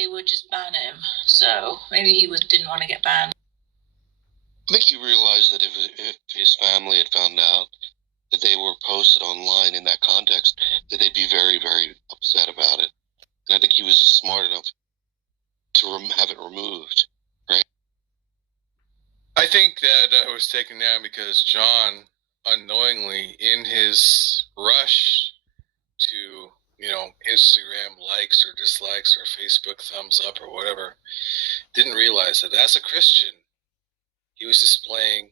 they would just ban him. So maybe he didn't want to get banned. I think he realized that if his family had found out that they were posted online in that context, that they'd be very, very upset about it. And I think he was smart enough to have it removed, right? I think that it was taken down because John, unknowingly, in his rush to, Instagram likes or dislikes or Facebook thumbs up or whatever, didn't realize that as a Christian, he was displaying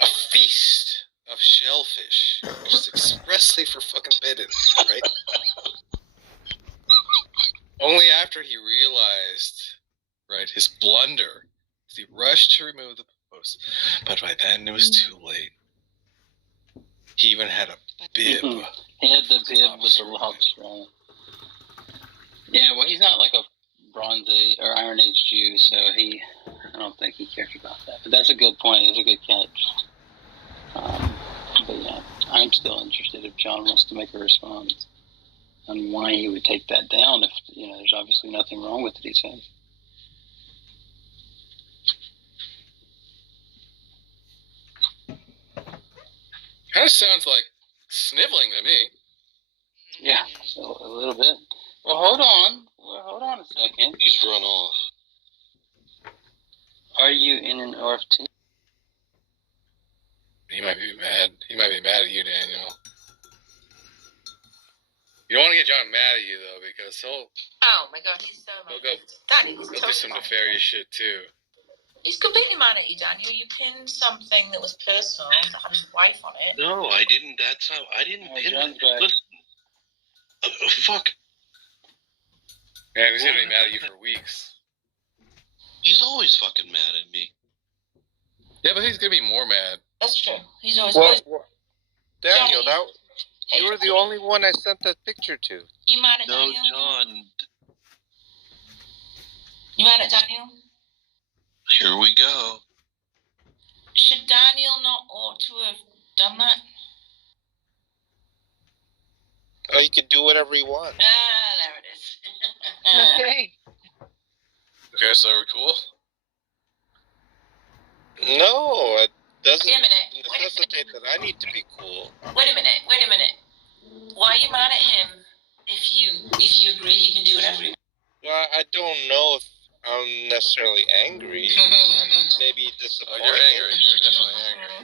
a feast of shellfish, which is expressly for fucking bidden, right? Only after he realized, right, his blunder, he rushed to remove the post, but by then it was too late. He even had a bib. He had the bib with the lobster on it. Yeah, well, he's not like a Bronze Age or Iron Age Jew, so I don't think he cares about that. But that's a good point. It's a good catch. But yeah, I'm still interested if John wants to make a response on why he would take that down if, there's obviously nothing wrong with it, he says. Kind of sounds like sniveling to me. Yeah, so a little bit. Well, hold on a second. He's run off. Are you in an OFT? He might be mad. He might be mad at you, Daniel. You don't want to get John mad at you, though, because he'll... Oh, my God, he's so mad. He'll do some nefarious shit, too. He's completely mad at you, Daniel. You pinned something that was personal that had his wife on it. No, I didn't. I didn't pin it. Listen, fuck. Man, he's going to be mad at you for weeks. He's always fucking mad at me. Yeah, but he's going to be more mad. That's true. He's always... Daniel, you were the only one I sent that picture to. You mad at Daniel? No, John. You mad at Daniel? Here we go. Should Daniel not ought to have done that? Oh, he can do whatever he wants. There it is. Okay. Okay, so we're cool? No, it doesn't Wait a minute. necessitate that I need to be cool. Wait a minute. Why are you mad at him if you agree he can do whatever he wants? Well, I don't know if I'm necessarily angry. Maybe disappointed. Oh, you're angry. You're definitely angry.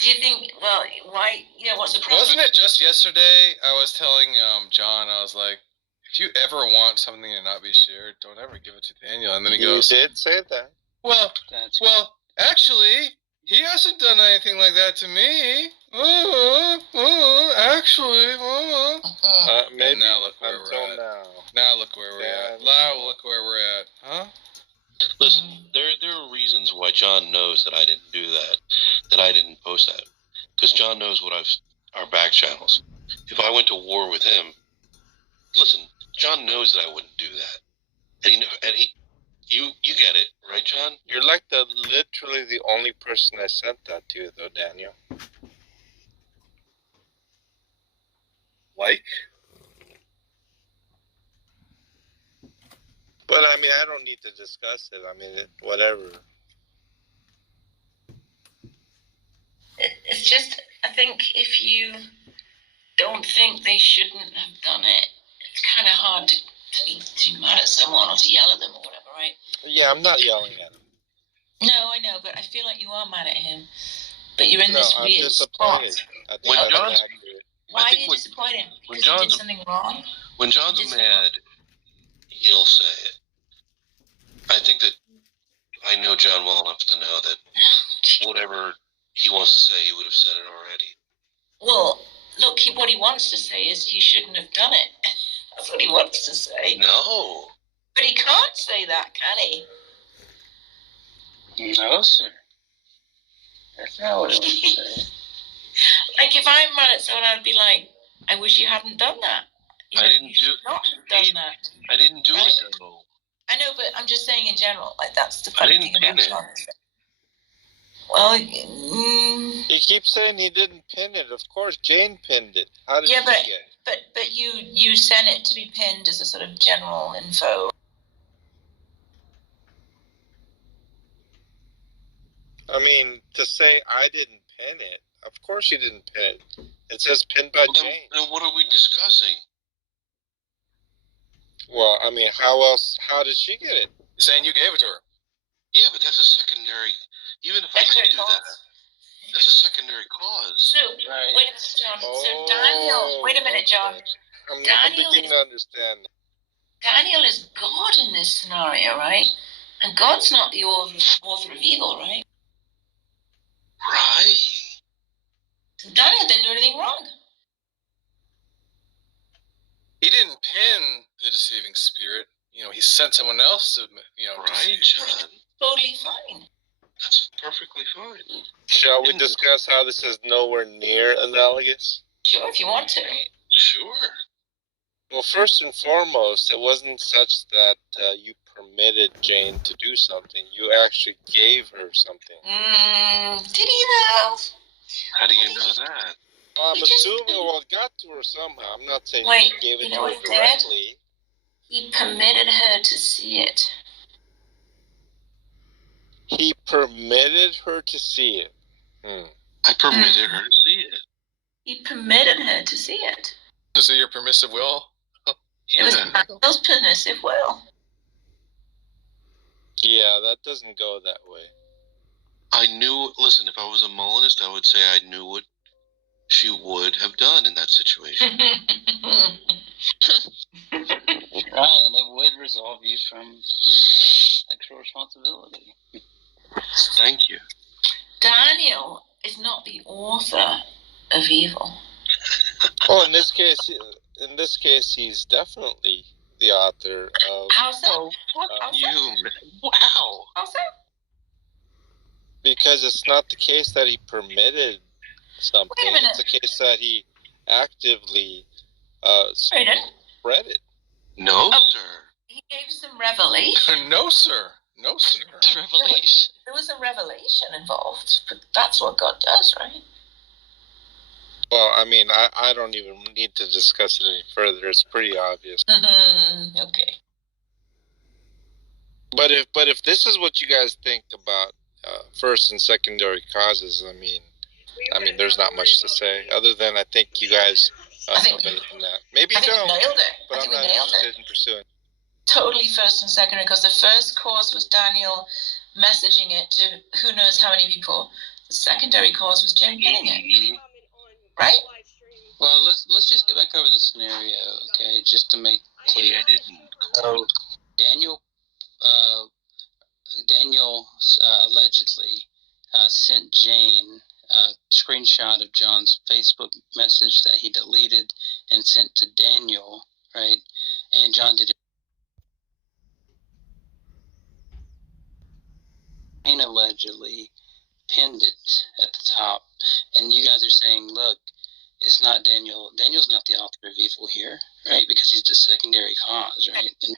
Do you think, why, what's the problem? Wasn't it just yesterday I was telling John, I was like, if you ever want something to not be shared, don't ever give it to Daniel. And then he goes... You did say that. Well, actually, he hasn't done anything like that to me. Actually. Maybe and now look where we're at. Now look where we're at. Now look where we're at. Huh? Listen, there are reasons why John knows that I didn't do that I didn't post that. Because John knows our back channels. If I went to war with him, listen, John knows that I wouldn't do that. And you get it, right, John? You're like literally the only person I sent that to, though, Daniel. Like? But, I mean, I don't need to discuss it. I mean, whatever. It's just, I think if you don't think they shouldn't have done it, it's kind of hard to be mad at someone or to yell at them or whatever, right? Yeah, I'm not yelling at him. No, I know, but I feel like you are mad at him. But you're in this weird spot. Why are you disappointed? Because he did something wrong? When John's mad, he'll say it. I think that I know John well enough to know that whatever he wants to say, he would have said it already. Well, look, what he wants to say is he shouldn't have done it. That's what he wants to say. No. But he can't say that, can he? No, sir. That's not what he wants to say. Like, if I'm mad at someone, I'd be like, I wish you hadn't done that. I didn't do that. I didn't do it, though. I know, but I'm just saying in general. Like, that's the funny thing about John. Well, he keeps saying he didn't pin it. Of course, Jane pinned it. How did he get it? But you sent it to be pinned as a sort of general info. I mean, to say I didn't pin it, of course you didn't pin it. It says pinned by Well, Jane. then what are we discussing? Well, I mean, how did she get it? You're saying you gave it to her. Yeah, but that's a secondary. Even if I did do that, that's a secondary cause. So, Right. wait a minute, John. Oh, So Daniel, wait a minute, John. I'm Daniel beginning to understand. Daniel is God in this scenario, right? And God's not the author of evil, right? Right. So Daniel didn't do anything wrong. He didn't pin the deceiving spirit. You know, he sent someone else to, Right, deceive. John. Totally fine. That's perfectly fine. Shall we discuss how this is nowhere near analogous? Sure, if you want to. Sure. Well, first and foremost, it wasn't such that you permitted Jane to do something. You actually gave her something. Did he though? How do you know that? Well, I'm He just- assuming it got to her somehow. I'm not saying Wait, you gave it you to know her what he did? directly. He permitted her to see it. He permitted her to see it. I permitted her to see it. He permitted her to see it. Is it your permissive will? It was Yeah. Daniel's permissive will. Yeah, that doesn't go that way. I knew. Listen, if I was a Molinist, I would say I knew what she would have done in that situation. Right, and it would resolve you from the extra responsibility. Thank you. Daniel is not the author of evil. Oh, in this case, he's definitely the author of. How so? How so? You. Wow. How so? Because it's not the case that he permitted something. Wait a minute. It's the case that he actively Wait a minute. spread it. No, Oh. sir. He gave some revelation. No, sir. No, sir. Revelation. There was a revelation involved, but that's what God does, right? Well, I mean, I don't even need to discuss it any further. It's pretty obvious. Okay. But if this is what you guys think about first and secondary causes, I mean, there's not much to say other than I think you guys I think- know better than that. Maybe I you think we don't, nailed it. but I I'm think we not nailed interested it. in pursuing. Totally first and secondary, because the first cause was Daniel messaging it to who knows how many people. The secondary cause was Jane pinning it, right? Well, let's just get back over the scenario, okay? Just to make clear. I didn't. So Daniel allegedly sent Jane a screenshot of John's Facebook message that he deleted and sent to Daniel, right? And John did it. Jane allegedly pinned it at the top, and you guys are saying, look, it's not Daniel. Daniel's not the author of evil here, right? Because he's the secondary cause, right? And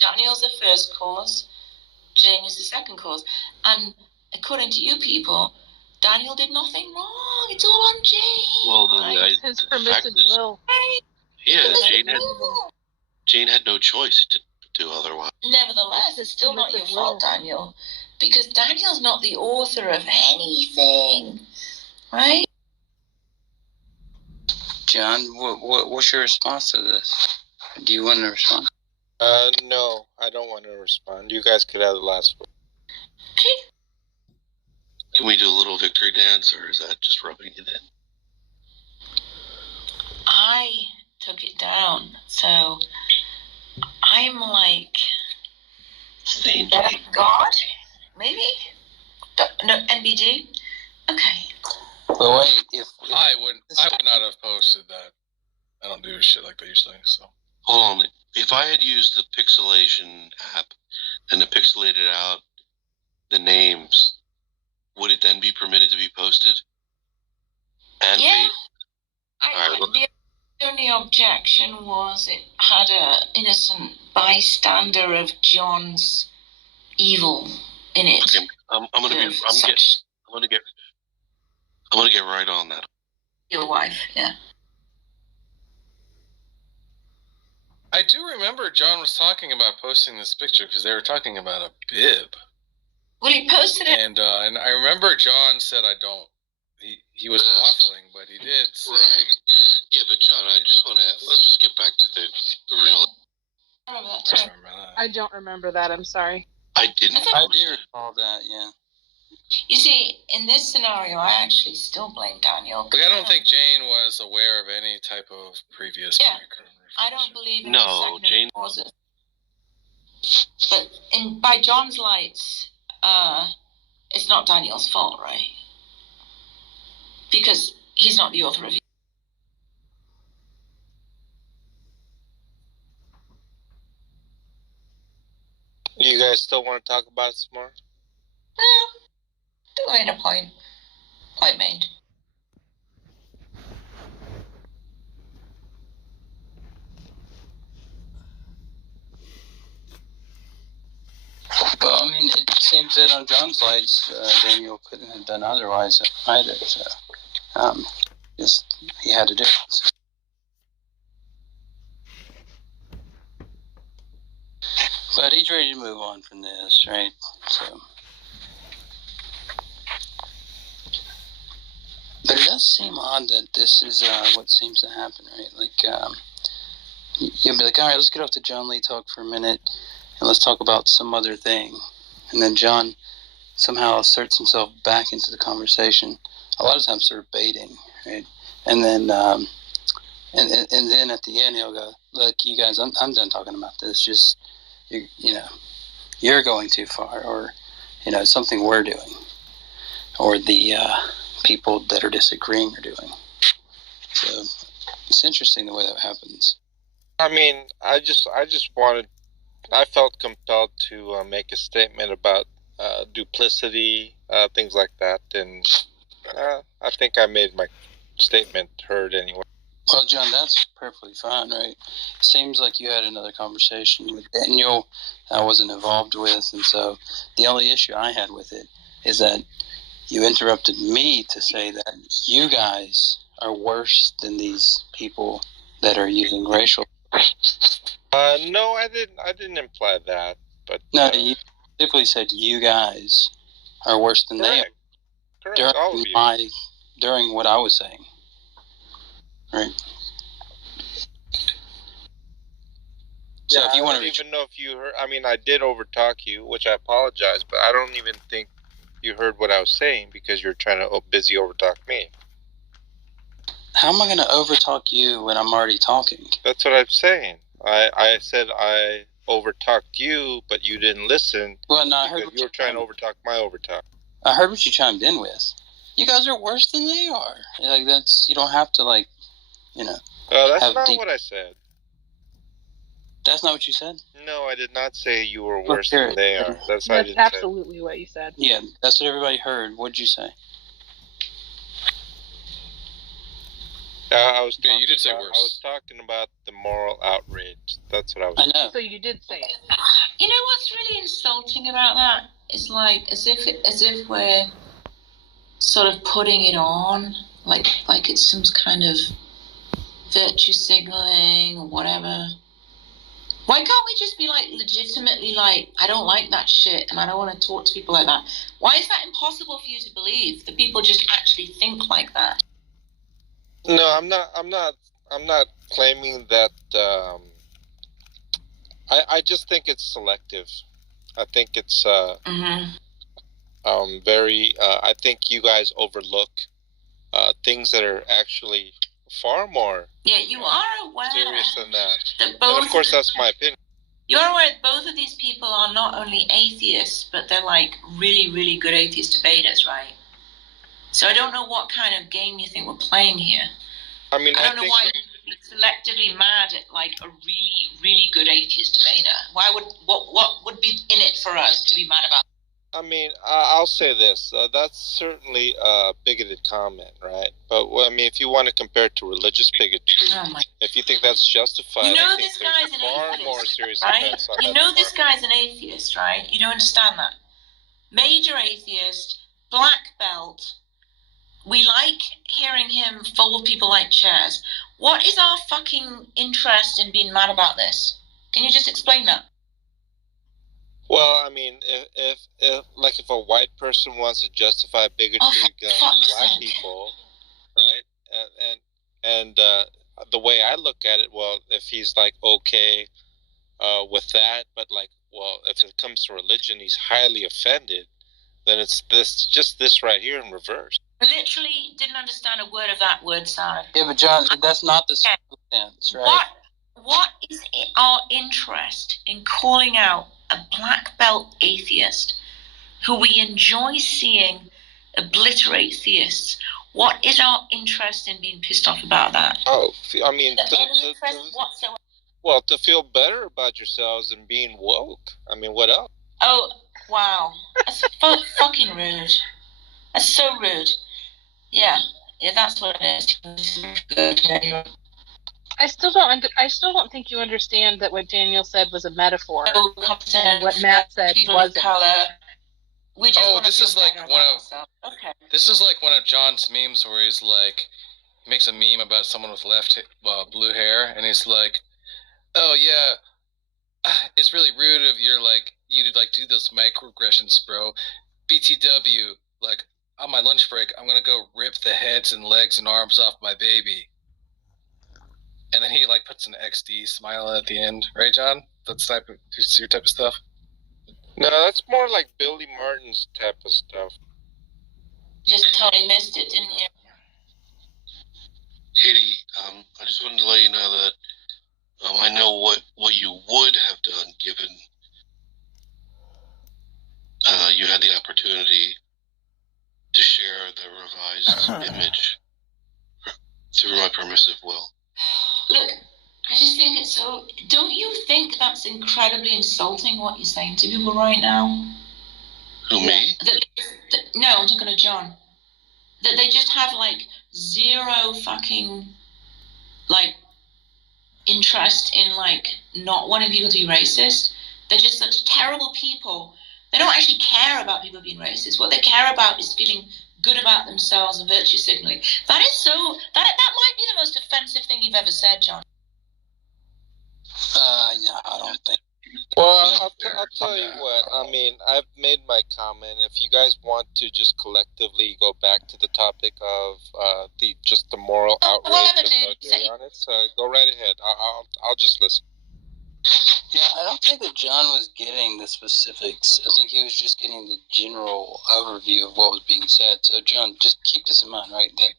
Daniel's the first cause, Jane is the second cause. And according to you people, Daniel did nothing wrong. It's all on Jane. Well, His the fact permissive is, will. Right? yeah, Permissive Jane will. had no choice to do otherwise. Nevertheless, it's still not your Permissive fault, will. Daniel, because Daniel's not the author of anything, right? John, what's your response to this? Do you want to respond? No, I don't want to respond. You guys could have the last word. Okay. Can we do a little victory dance, or is that just rubbing it in? I took it down, so I'm like Saint. God, maybe? No, NBD? Okay. But wait, if I would not have posted that. I don't do shit like that usually. So Hold on. If I had used the pixelation app and it pixelated out the names, would it then be permitted to be posted? And Yeah. Alright, well- The only objection was it had a innocent bystander of John's evil in it. okay, I'm gonna get right on that. Your wife, yeah. I do remember John was talking about posting this picture because they were talking about a bib. Well, he posted it. And I remember John said he was waffling, but he did say. Right. Yeah, but John, I just want to, let's just get back to the real. I remember that I too. remember that. I don't remember that. I'm sorry. I didn't. I do recall that. Yeah. You see, in this scenario, I actually still blame Daniel. Like, I don't think Jane was aware of any type of previous. Yeah. I don't believe in No, second Jane. causes. But by John's lights, it's not Daniel's fault, right? Because he's not the author of it. You guys still want to talk about it some more? No, they made a point. Point made. Well, I mean, it seems that on John's lights, Daniel couldn't have done otherwise either. So, just he had to do it. But he's ready to move on from this, right? So, but it does seem odd that this is what seems to happen, right? Like, you'll be like, all right, let's get off the John Lee talk for a minute, and let's talk about some other thing. And then John somehow asserts himself back into the conversation. A lot of times they're baiting, right? And then, and then at the end he'll go, "Look, you guys, I'm done talking about this. Just you know, you're going too far, or something we're doing, or the people that are disagreeing are doing." So it's interesting the way that happens. I mean, I felt compelled to make a statement about duplicity, things like that, and I think I made my statement heard anyway. Well, John, that's perfectly fine, right? Seems like you had another conversation with Daniel I wasn't involved with, and so the only issue I had with it is that you interrupted me to say that you guys are worse than these people that are using racial. No, I didn't imply that, but No, you specifically said you guys are worse than they are. Correct, all of you. During what I was saying. Right. So Yeah, if you I want don't to even know if you heard. I mean, I did overtalk you, which I apologize, but I don't even think you heard what I was saying because you're trying to busy overtalk me. how am I going to overtalk you when I'm already talking? That's what I'm saying. I said I overtalked you, but you didn't listen. Well, no, I heard because you were trying to overtalk my overtalk. I heard what you chimed in with. You guys are worse than they are. Like you don't have to That's have not deep- what I said. That's not what you said? No, I did not say you were Look, worse here than they it are. is. That's what I That's didn't say. absolutely what you said. Yeah, that's what everybody heard. What'd you say? I was Yeah, you did say I worse. was talking about the moral outrage. That's what I was I know. So you did say it. You know what's really insulting about that? It's like as if we're sort of putting it on, like it's some kind of virtue signaling or whatever. Why can't we just be like legitimately like, I don't like that shit and I don't want to talk to people like that? Why is that impossible for you to believe that people just actually think like that? No, I'm not claiming that. I just think it's selective. I think it's very. I think you guys overlook things that are actually far more Yeah, you are aware serious than that. that both. And of course, that's my opinion. You're aware that both of these people are not only atheists, but they're like really, really good atheist debaters, right? So I don't know what kind of game you think we're playing here. I mean, I don't know think why you would be selectively mad at like a really, really good atheist debater. Why would what would be in it for us to be mad about? I mean, I'll say this. That's certainly a bigoted comment, right? But I mean, if you want to compare it to religious bigotry, Oh my! if you think that's justified, You know I think this there's guy's an far atheist, more serious right? offense on You that know this department. guy's an atheist, right? You don't understand that. Major atheist, black belt. We like hearing him fold people like chairs. What is our fucking interest in being mad about this? Can you just explain that? Well, I mean, if a white person wants to justify bigotry against black people, right? And the way I look at it, well, if he's like okay with that, but like, well, if it comes to religion, he's highly offended. Then it's this right here in reverse. Literally didn't understand a word of that word salad. Yeah, but John, that's not the circumstance, right? What is our interest in calling out a black belt atheist who we enjoy seeing obliterate theists? What is our interest in being pissed off about that? Oh, I mean, whatsoever. Well, to feel better about yourselves and being woke. I mean, what else? Oh, wow. That's fucking rude. That's so rude. Yeah, that's what it is. I still don't think you understand that what Daniel said was a metaphor. And what Matt said wasn't. This is like one of John's memes where he's like makes a meme about someone with blue hair, and he's like, "Oh yeah, it's really rude of you to do those microaggressions, bro. BTW, like on my lunch break, I'm gonna go rip the heads and legs and arms off my baby." And then he like puts an XD smile at the end, right, John? That's your type of stuff. No, that's more like Billy Martin's type of stuff. Just totally missed it, didn't you? Katie, I just wanted to let you know that I know what you would have done given you had the opportunity to share the revised image through my permissive will. Look, I just think it's so... Don't you think that's incredibly insulting what you're saying to people right now? Who, me? No, I'm talking to John. That they just have, like, zero fucking, like, interest in, like, not wanting people to be racist. They're just such terrible people. They don't actually care about people being racist. What they care about is feeling good about themselves and virtue signaling. That is so... That might be the most offensive thing you've ever said, John. No, I don't think. Well, I'll tell you what. I mean, I've made my comment. If you guys want to just collectively go back to the topic of the moral outrage of Adrianus, go right ahead. I'll just listen. Yeah, I don't think that John was getting the specifics. I think he was just getting the general overview of what was being said. So, John, just keep this in mind, right? That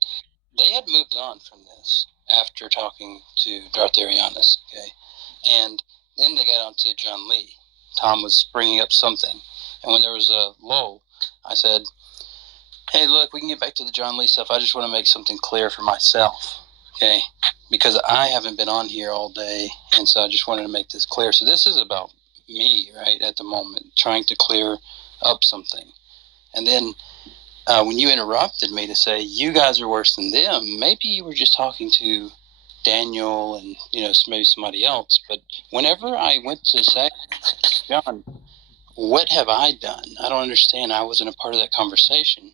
they had moved on from this after talking to Darth Arianus, okay? And then they got on to John Lee. Tom was bringing up something. And when there was a lull, I said, hey, look, we can get back to the John Lee stuff. I just want to make something clear for myself, okay? Because I haven't been on here all day, and so I just wanted to make this clear. So this is about me, right, at the moment, trying to clear up something. And then when you interrupted me to say, you guys are worse than them, maybe you were just talking to Daniel and, maybe somebody else. But whenever I went to say, John, what have I done? I don't understand. I wasn't a part of that conversation.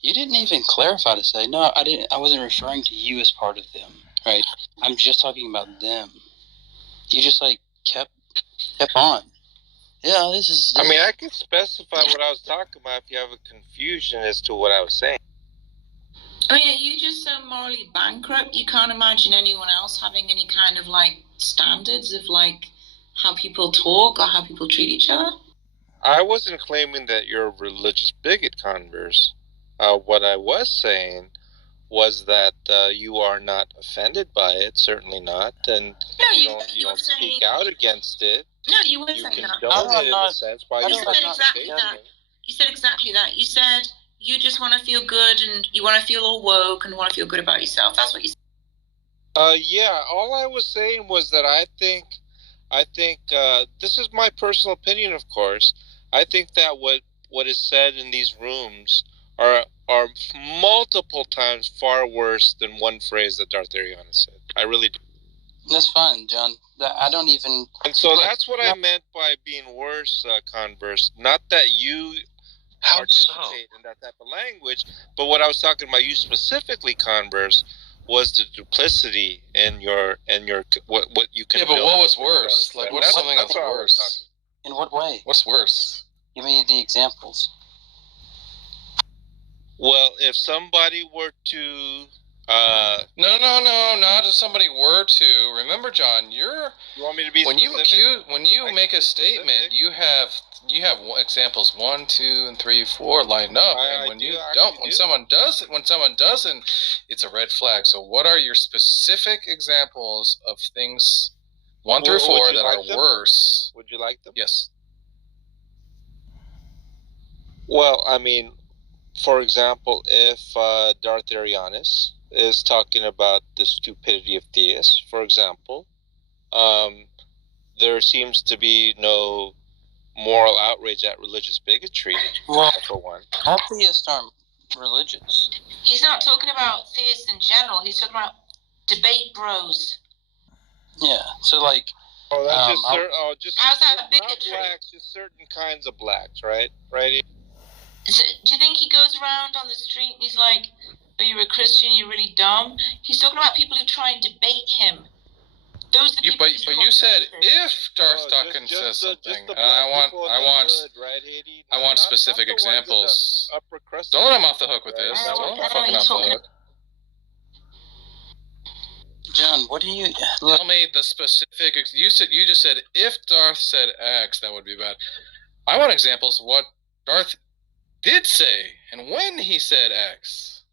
You didn't even clarify to say, no, I wasn't referring to you as part of them, right? I'm just talking about them. You just, kept on. Yeah, this is... I mean, I can specify what I was talking about if you have a confusion as to what I was saying. I mean, are you just so morally bankrupt you can't imagine anyone else having any kind of, standards of, how people talk or how people treat each other? I wasn't claiming that you're a religious bigot, Converse. What I was saying was that you are not offended by it, certainly not, and you don't speak out against it. No, you weren't saying that. Condone it in a sense by you said exactly that. You said exactly that. You said you just want to feel good and you want to feel all woke and want to feel good about yourself. That's what you said. Yeah, all I was saying was that I think this is my personal opinion, of course. I think that what is said in these rooms are multiple times far worse than one phrase that Darth Arianus said. I really do. That's fine, John. I don't even... And so that's what I meant by being worse, Converse. Not that you How so? participate in that type of language. But what I was talking about you specifically, Converse, was the duplicity in your what you can. Yeah, but what was worse? Like, what's something that's worse? In what way? What's worse? Give me the examples. Well, if somebody were to No, not if somebody were to. Remember, John, you want me to be when specific? when you make a statement, you have examples 1, 2, and 3, 4 lined up, and when you don't, when someone doesn't, it's a red flag. So, what are your specific examples of things 1 through 4 that are worse? Would you like them? Yes. Well, I mean, for example, if Darth Arianis is talking about the stupidity of theists, for example, there seems to be no moral outrage at religious bigotry, for one. All theists aren't religious. He's not talking about theists in general. He's talking about debate bros. Yeah, so like... Oh, that's just how's that not bigotry? blacks, just certain kinds of blacks, right? Right? So, do you think he goes around on the street and he's like, "Oh, you're a Christian, you're really dumb"? He's talking about people who try and debate him. Those are the people. But you said if Darth Dawkins says something, and I want specific examples. Don't let him off the hook with this. Don't let him fucking off the hook. John, what do you... Tell me the specific... You just said if Darth said X, that would be bad. I want examples of what Darth did say and when he said X.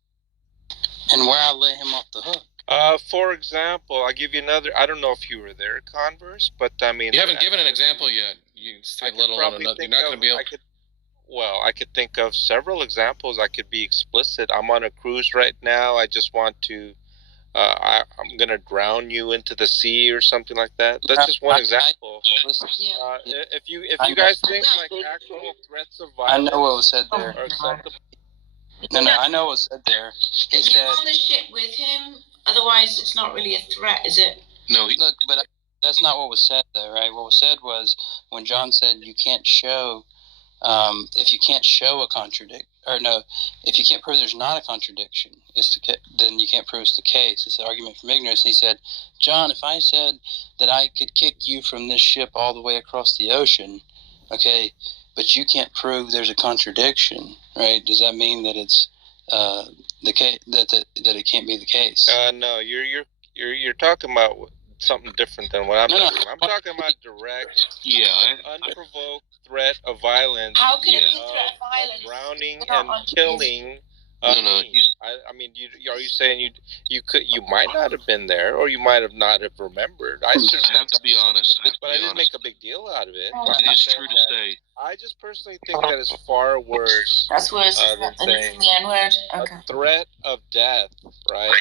And where I let him off the hook. For example, I'll give you another... I don't know if you were there, Converse, but I mean... You haven't given an example yet. You said let alone another. You're not going to be able... I could think of several examples. I could be explicit. I'm on a cruise right now. I just want to... I'm going to drown you into the sea or something like that. That's just one example. If you guys think like actual threats of violence... I know what was said there. Are acceptable. No, I know what was said there. He said... You're on the ship with him, otherwise it's not really a threat, is it? No. Look, but that's not what was said there, right? What was said was when John said you can't show... if you can't show a if you can't prove there's not a contradiction, then you can't prove it's the case. It's an argument from ignorance. And he said, John, if I said that I could kick you from this ship all the way across the ocean, okay, but you can't prove there's a contradiction, right? Does that mean that it's the case that it can't be the case? No, you're talking about something different than what I'm talking about. I'm talking about direct, unprovoked threat of violence. How can it be threat of violence? Drowning and killing. I mean, are you saying you might not have been there, or you might have not have remembered? I have to be honest. But I didn't make a big deal out of it. It is true to say. I just personally think that is far worse. That's worse than saying the N-word. Okay. A threat of death, right?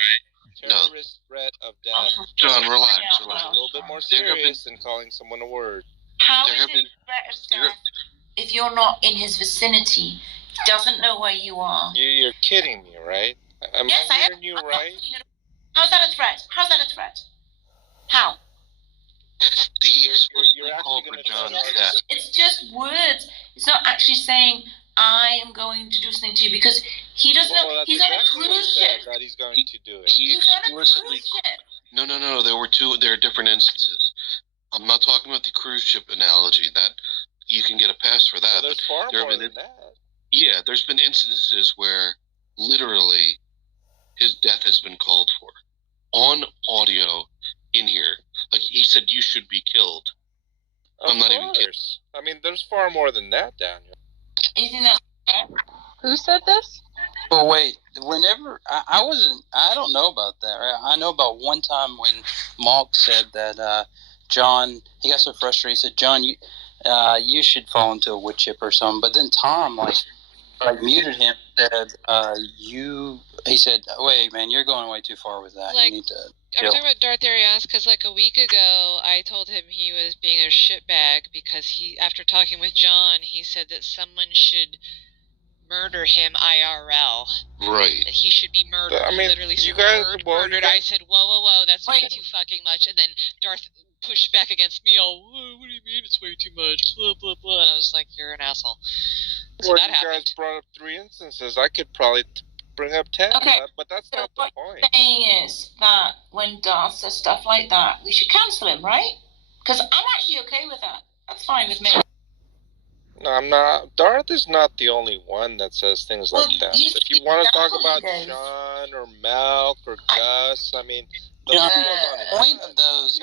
Terrorist threat of death. John, relax. A little bit more serious than calling someone a word. How is it threat of death if you're not in his vicinity? He doesn't know where you are. You're kidding me, right? Yes, I am. Hearing you right? How's that a threat? How? He explicitly called for John's death. It's just words. It's not actually saying, I am going to do something to you, because he doesn't know. He's on a cruise ship. That he's going to do it. He explicitly... No. There are different instances. I'm not talking about the cruise ship analogy. That you can get a pass for that. Well, there's far more than that. Yeah, there's been instances where literally his death has been called for on audio in here. Like he said, you should be killed. I'm not even kidding. I mean, there's far more than that, Daniel. Anything else? Who said this? Well, wait. Whenever I don't know about that. Right? I know about one time when Malk said that John. He got so frustrated. He said, "John, you should fall into a wood chip or something." But then Tom like muted him. Said He said, "Wait, man, you're going way too far with that. Like, you need to." I'm talking about Darth Arianis because like a week ago, I told him he was being a shitbag because after talking with John, he said that someone should murder him IRL. Right. That he should be murdered. I mean, literally said murdered. I said, whoa, that's way too fucking much. And then Darth pushed back against me all, what do you mean it's way too much? Blah, blah, blah. And I was like, you're an asshole. So Well, that you happened. guys brought up 3 instances. I could probably bring up 10, Okay. but that's So not the what point. you're saying is that when Darth says stuff like that, we should cancel him, right? Because I'm actually okay with that. That's fine with me. No, I'm not. Darth is not the only one that says things Well, like that. he's If you the want to talk example about he gave. John or Malk or Gus, I mean, the John, list goes on the and point on. of those,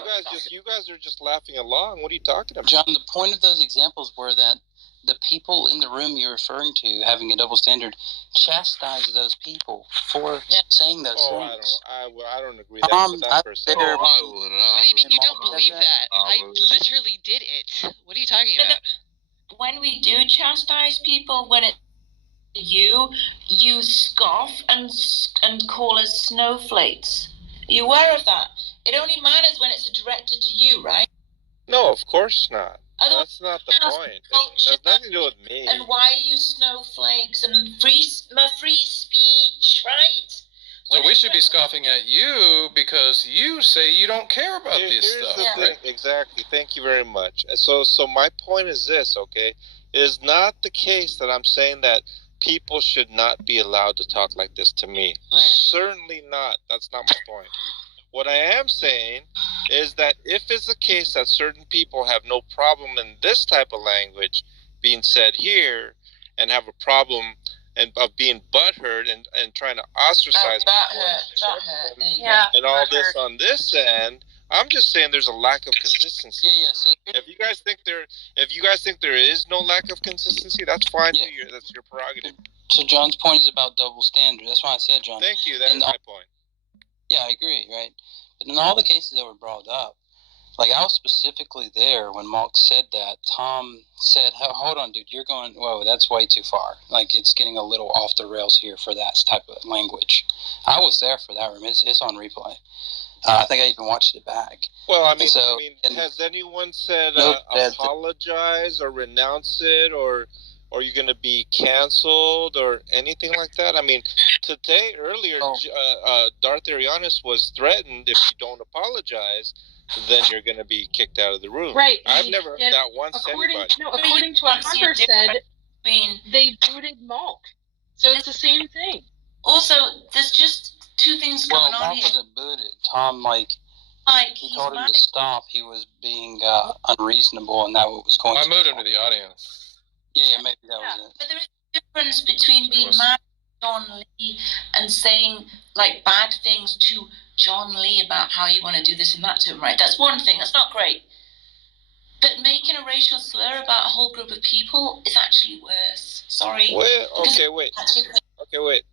You guys are just laughing along. What are you talking about? John, the point of those examples were that the people in the room you're referring to, having a double standard, chastise those people for saying those things. I don't agree with that per se. What do you mean you don't believe that? I literally did it. What are you talking about? When we do chastise people, when it's you scoff and call us snowflakes. Are you aware of that? It only matters when it's directed to you, right? No, of course not. Otherwise, That's not the point. It has nothing to do with me. And why are you snowflakes and free speech, right? So we should be scoffing at you because you say you don't care about this stuff, right? Exactly. Thank you very much. So my point is this, okay? It is not the case that I'm saying that people should not be allowed to talk like this to me. Right. Certainly not. That's not my point. What I am saying is that if it's the case that certain people have no problem in this type of language being said here and have a problem of being butthurt and trying to ostricize people and all this on this end, I'm just saying there's a lack of consistency. Yeah. So if you guys think there is no lack of consistency, that's fine too. That's your prerogative. So John's point is about double standard. That's why I said, John. Thank you. That's my point. Yeah, I agree, right? But in all the cases that were brought up, like I was specifically there when Malk said that. Tom said, hold on, dude, you're going, whoa, that's way too far. Like it's getting a little off the rails here for that type of language. I was there for that room. It's on replay. I think I even watched it back. Well, I mean, has anyone said apologize or renounce it or you're going to be canceled or anything like that? I mean, earlier, Darth Arianis was threatened if you don't apologize, then you're going to be kicked out of the room. Right. I've never heard that once to anybody. According to what Hunter said, they booted Malk. So it's the same thing. Also, there's just two things going on here. Well, Malk wasn't booted. Tom, he told him to stop. He was being unreasonable, and that was going I moved him to the audience. Yeah, maybe that was it. But there is a difference between being mad at John Lee and saying, bad things to John Lee about how you want to do this and that to him, right? That's one thing. That's not great. But making a racial slur about a whole group of people is actually worse. Sorry. Wait.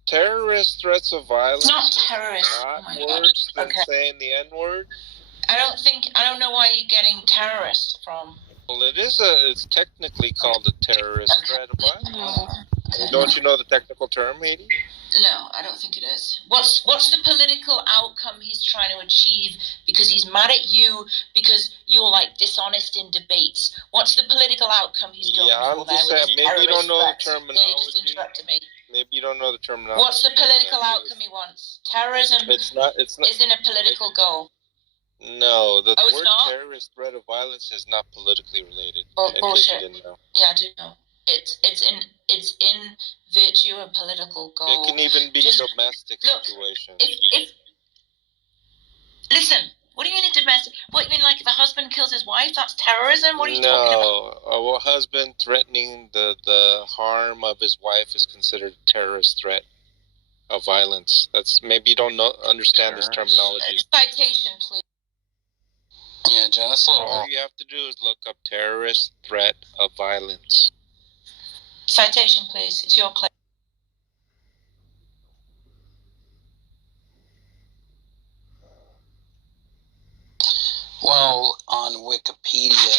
Terrorist threats of violence it's not terrorist. Not worse than saying the N-word? I don't know why you're getting terrorist from. Well, it's technically called a terrorist threat of violence. Don't you know the technical term, Haiti? No, I don't think it is. What's the political outcome he's trying to achieve because he's mad at you because you're dishonest in debates? What's the political outcome he's going for? I'm just saying, maybe you don't know the terminology. Yeah, you just interrupted me. Maybe you don't know the terminology. What's the political outcome he wants? Terrorism isn't a political goal. No, the word terrorist threat of violence is not politically related. Bullshit. Yeah, I do know. It's in virtue of political goal. It can even be domestic situation. Listen, what do you mean a domestic? What you mean if a husband kills his wife, that's terrorism? What are you talking about? No, a husband threatening the harm of his wife is considered a terrorist threat of violence. That's maybe you don't understand this terminology. Citation, please. Yeah, John, that's a little. All you have to do is look up terrorist threat of violence. Citation, please. It's your place. Well, on Wikipedia,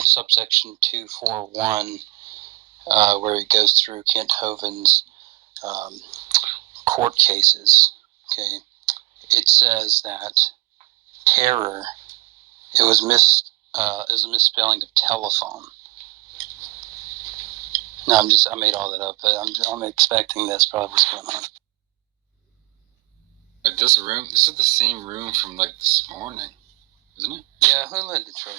subsection 241, where it goes through Kent Hovind's court cases, okay, it says that terror, it was a misspelling of telephone. No, I made all that up, but I'm expecting that's probably what's going on. This is the same room from this morning. isn't it? Yeah, who led Detroit?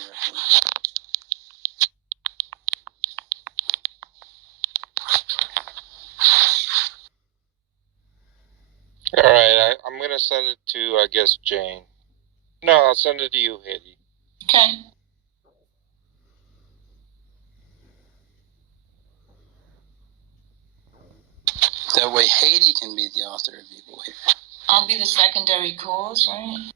All right, I'm gonna send it to, I guess, Jane. No, I'll send it to you, Haiti. Okay. That way Haiti can be the author of Evil here. I'll be the secondary cause, right?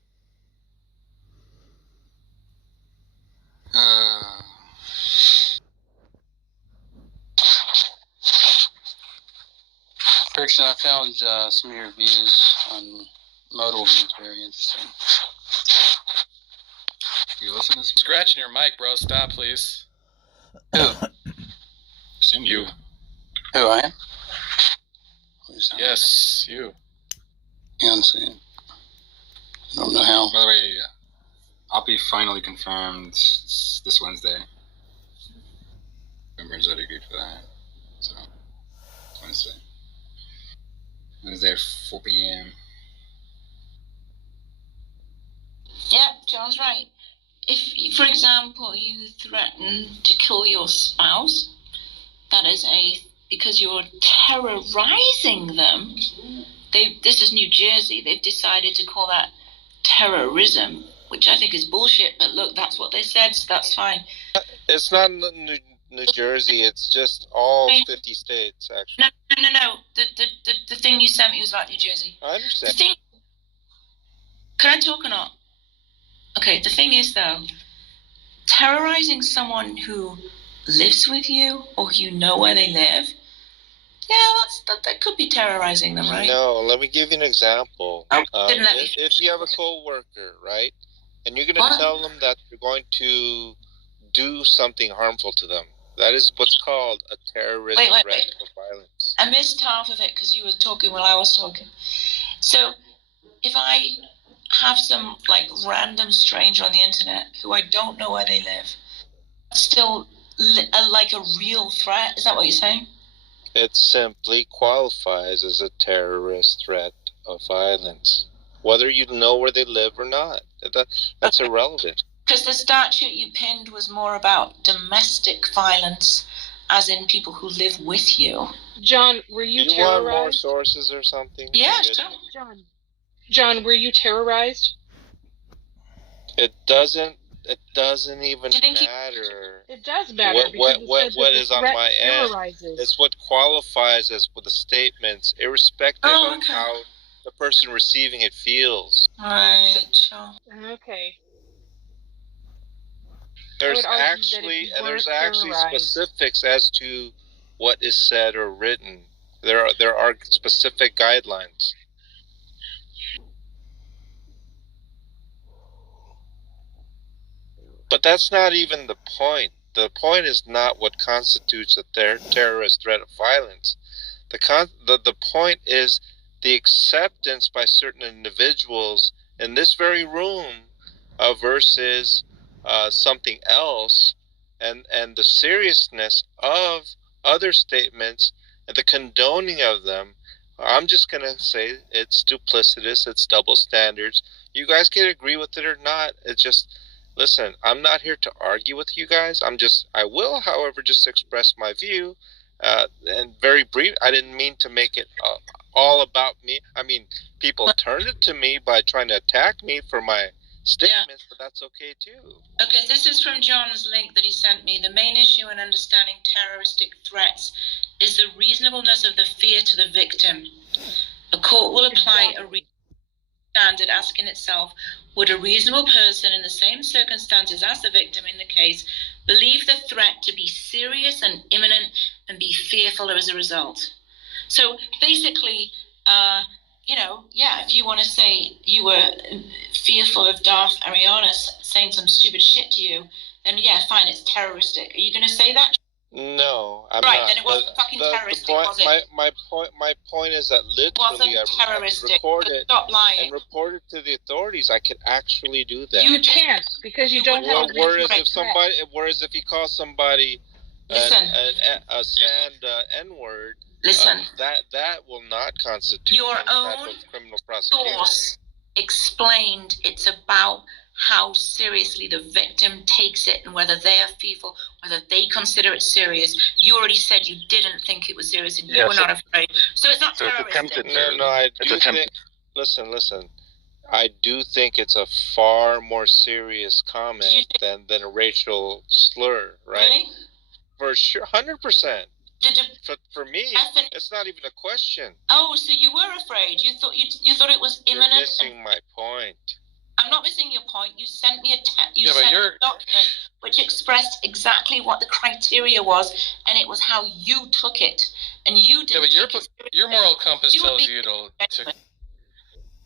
Friction, I found some of your views on modal views very interesting. You listen to this? Scratching your mic, bro. Stop, please. Who? Assume you. Who, I am? Yes, you. Yeah, I'm saying. I don't know how. By the way, I'll be finally confirmed this Wednesday. Members already agreed for that. So, Wednesday. Wednesday at 4 p.m. Yep, John's right. If, for example, you threaten to kill your spouse, that is because you're terrorizing them. This is New Jersey. They've decided to call that terrorism, which I think is bullshit. But look, that's what they said, so that's fine. It's not New Jersey. It's just all 50 states, actually. No. The thing you sent me was about New Jersey. I understand. Can I talk or not? Okay, the thing is, though, terrorizing someone who lives with you or you know where they live, that could be terrorizing them, right? No, let me give you an example. If you have a coworker, right, and you're going to tell them that you're going to do something harmful to them, that is what's called a terrorist threat of violence. I missed half of it because you were talking while I was talking. So, if I have some random stranger on the internet who I don't know where they live, still like a real threat? Is that what you're saying? It simply qualifies as a terrorist threat of violence, whether you know where they live or not. That's irrelevant. Because the statute you pinned was more about domestic violence, as in people who live with you. John, were you terrorized? You want more sources or something? Yeah, sure. John, were you terrorized? It doesn't even matter. It does matter. What is on my end? It's what qualifies as the statements, irrespective of how the person receiving it feels. Right. Sure. Okay. There's actually specifics as to what is said or written. There are specific guidelines. But that's not even the point. The point is not what constitutes a terrorist threat of violence. The point is the acceptance by certain individuals in this very room versus something else, and the seriousness of other statements and the condoning of them. I'm just going to say it's duplicitous, it's double standards. You guys can agree with it or not. It's just... Listen, I'm not here to argue with you guys. I will, however, just express my view. And very brief, I didn't mean to make it all about me. I mean, people turned it to me by trying to attack me for my statements, but that's okay too. Okay, this is from John's link that he sent me. The main issue in understanding terroristic threats is the reasonableness of the fear to the victim. A court will apply a standard asking itself, would a reasonable person in the same circumstances as the victim in the case believe the threat to be serious and imminent and be fearful as a result? So basically, if you want to say you were fearful of Darth Arianis saying some stupid shit to you, then fine, it's terroristic. Are you going to say that? No, I'm right, not. Then it wasn't fucking terroristic, was it? My point is that literally I record it and report it to the authorities. I could actually do that. You can't because you don't have. Whereas if you call somebody a sand N-word, that will not constitute your own type of criminal prosecution. Source explained it's about how seriously the victim takes it and whether they are fearful, whether they consider it serious. You already said you didn't think it was serious and you were not afraid. So it's not terroristic. No, I do think. Listen. I do think it's a far more serious comment than a racial slur, right? Really? For sure, 100%. For me, it's not even a question. Oh, so you were afraid? You thought it was imminent? You're missing my point. I'm not missing your point. You sent me a document which expressed exactly what the criteria was, and it was how you took it, and you didn't. Yeah, but your moral compass tells you to.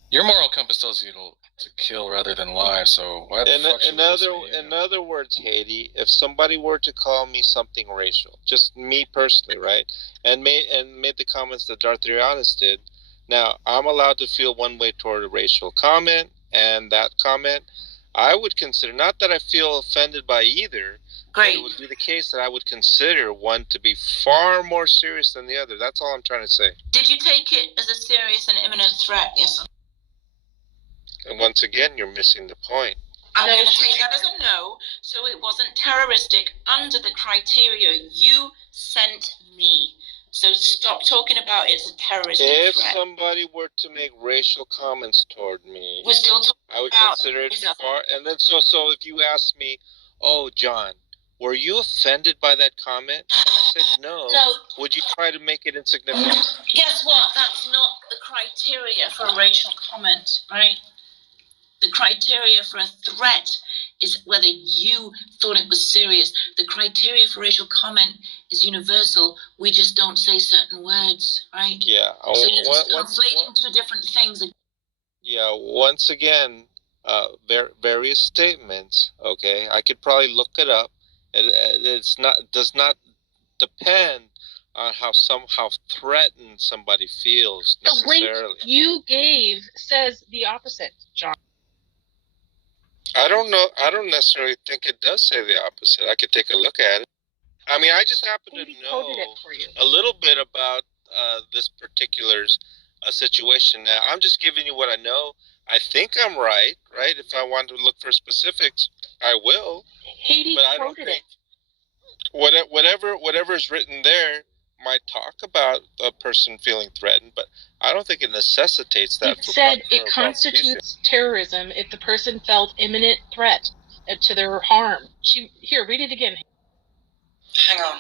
Your moral compass tells you to kill rather than lie. So why the fuck should in other words, Haiti, if somebody were to call me something racial, just me personally, right, and made the comments that Darth Arianis did, now I'm allowed to feel one way toward a racial comment, and that comment, I would consider, not that I feel offended by either. Great. It would be the case that I would consider one to be far more serious than the other. That's all I'm trying to say. Did you take it as a serious and imminent threat? Yes. And once again, you're missing the point. I'm going to take that as a no. So it wasn't terroristic under the criteria you sent me. So stop talking about it as a terroristic threat. If somebody were to make racial comments toward me, we're still talking I would consider it far. And then so if you ask me, oh, John, were you offended by that comment? And I said no. Would you try to make it insignificant? Guess what? That's not the criteria for a racial comment, right? The criteria for a threat is whether you thought it was serious. The criteria for racial comment is universal. We just don't say certain words, right? Yeah. So you're just conflating two different things. Yeah. Once again, various statements. Okay, I could probably look it up. Does not depend on how threatened somebody feels necessarily. The link you gave says the opposite, John. I don't know. I don't necessarily think it does say the opposite. I could take a look at it. I mean, I just happen to know a little bit about this particular situation. Now, I'm just giving you what I know. I think I'm right? If I want to look for specifics, I will. Haiti but I don't quoted think it. Whatever is written there might talk about a person feeling threatened, but I don't think it necessitates that. It said it constitutes terrorism if the person felt imminent threat to their harm. Here, read it again. Hang on.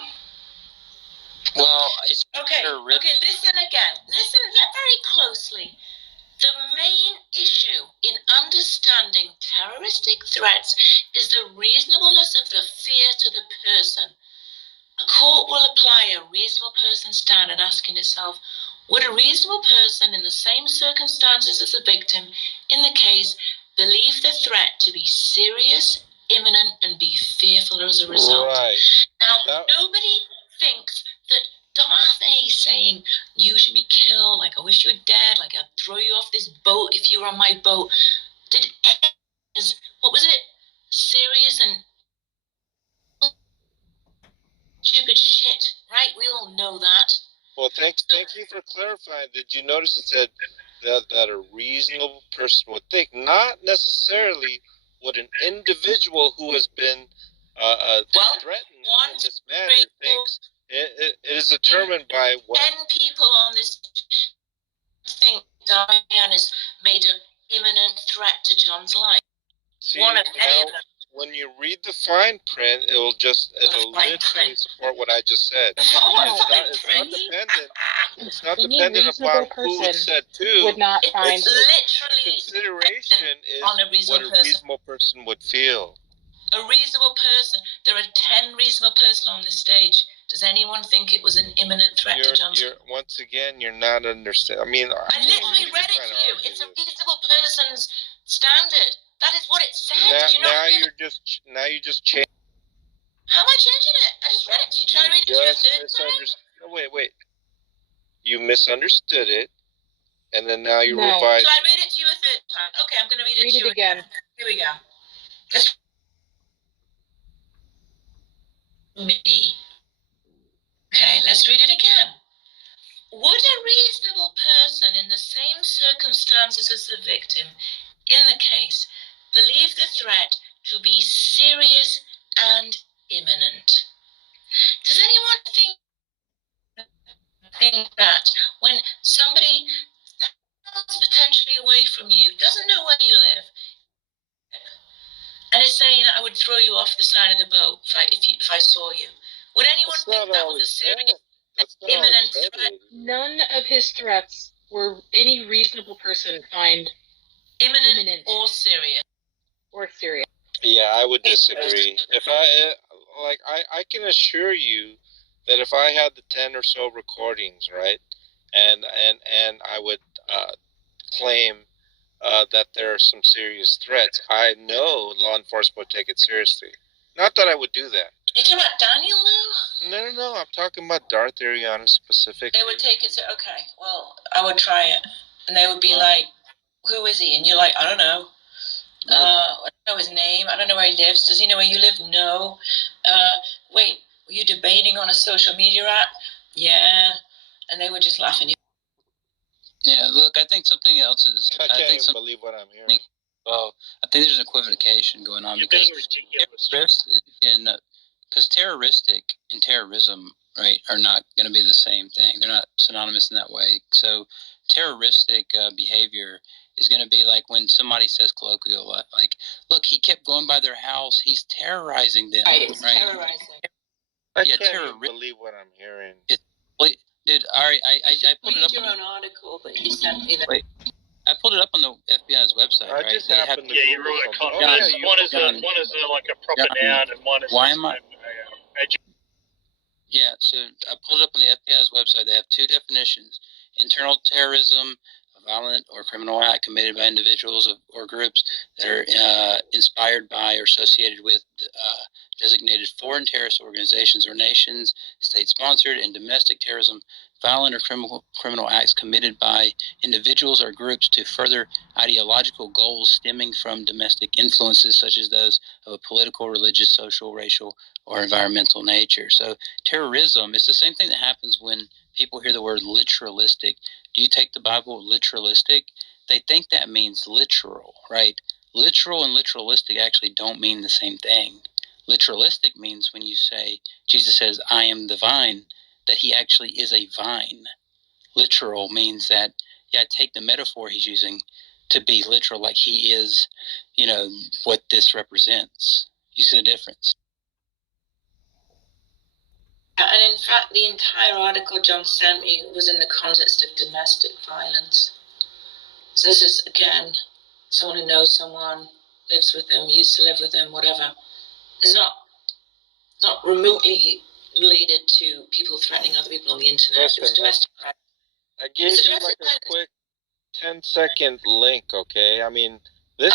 Well, it's okay, listen again. Listen very closely. The main issue in understanding terroristic threats is the reasonableness of the fear to the person. A court will apply a reasonable person standard, asking itself, would a reasonable person in the same circumstances as the victim in the case believe the threat to be serious, imminent, and be fearful as a result? Right. Now, nobody thinks that Darth A saying, you should be killed, like I wish you were dead, like I'd throw you off this boat if you were on my boat, did what was it? Serious and stupid shit, right? We all know that. Well, thank you for clarifying. Did you notice it said that a reasonable person would think, not necessarily what an individual who has been threatened in this manner thinks. It is determined by what 10 people on this think Diane has made an imminent threat to John's life. See, One of any of them. When you read the fine print, it'll literally support what I just said. It's not dependent upon who it's said to. Would not find the consideration is what a reasonable person would feel. A reasonable person. There are 10 reasonable people on this stage. Does anyone think it was an imminent threat to John's life? Once again, you're not understanding. I mean, I literally read it to you. It's a reasonable person's standard. That is what it says. Now you just change. How am I changing it? I just read it to you. Try to read it to you a third time. Wait. You misunderstood it, and then now you revise. Should I read it to you a third time? Okay, I'm going to read it to you again. Here we go. Me. Okay, let's read it again. Would a reasonable person in the same circumstances as the victim in the case believe the threat to be serious and imminent. Does anyone think that when somebody is potentially away from you, doesn't know where you live, and is saying that I would throw you off the side of the boat if I saw you, would anyone think that was a serious imminent threat? None of his threats were any reasonable person find Imminent or serious. Or serious. Yeah, I would disagree. If I can assure you that if I had the 10 or so recordings, right, and I would claim that there are some serious threats, I know law enforcement would take it seriously. Not that I would do that. You're talking about Daniel now? No, I'm talking about Darth Ariana specifically. They would take it to, okay, well, I would try it. And they would be like, who is he? And you're like, I don't know. I don't know his name. I don't know where he lives. Does he know where you live? No. Wait, were you debating on a social media app? Yeah. And they would just laugh at you. Yeah, look, I think something else is. I can't even believe what I'm hearing. Well, I think there's an equivocation going on because terroristic and terrorism, right, are not going to be the same thing. They're not synonymous in that way. So, terroristic behavior is going to be like when somebody says colloquial, like, "Look, he kept going by their house. He's terrorizing them." Right, it's terrorizing. I can't even believe what I'm hearing. Dude, all right, I pulled it up. Read your own article that you sent me. Wait, I pulled it up on the FBI's website. I right? just They happened to. Yeah, you wrote a comment. One is like a propaganda, and one is. Why am I? Yeah, so I pulled it up on the FBI's website. They have two definitions: internal terrorism, a violent or criminal act committed by individuals or groups that are inspired by or associated with designated foreign terrorist organizations or nations, state-sponsored, and domestic terrorism, violent or criminal acts committed by individuals or groups to further ideological goals stemming from domestic influences such as those of a political, religious, social, racial, or environmental nature. So terrorism, it's the same thing that happens when people hear the word literalistic. Do you take the Bible literalistic? They think that means literal, right? Literal and literalistic actually don't mean the same thing. Literalistic means when you say, Jesus says, I am the vine, that he actually is a vine. Literal means that, yeah, take the metaphor he's using to be literal, like he is, what this represents. You see the difference? And in fact, the entire article John sent me was in the context of domestic violence. So this is, again, someone who knows someone, lives with them, used to live with them, whatever. It's not remotely related to people threatening other people on the internet. Listen, it was domestic violence. I gave you like a quick 10-second link, okay? I mean, this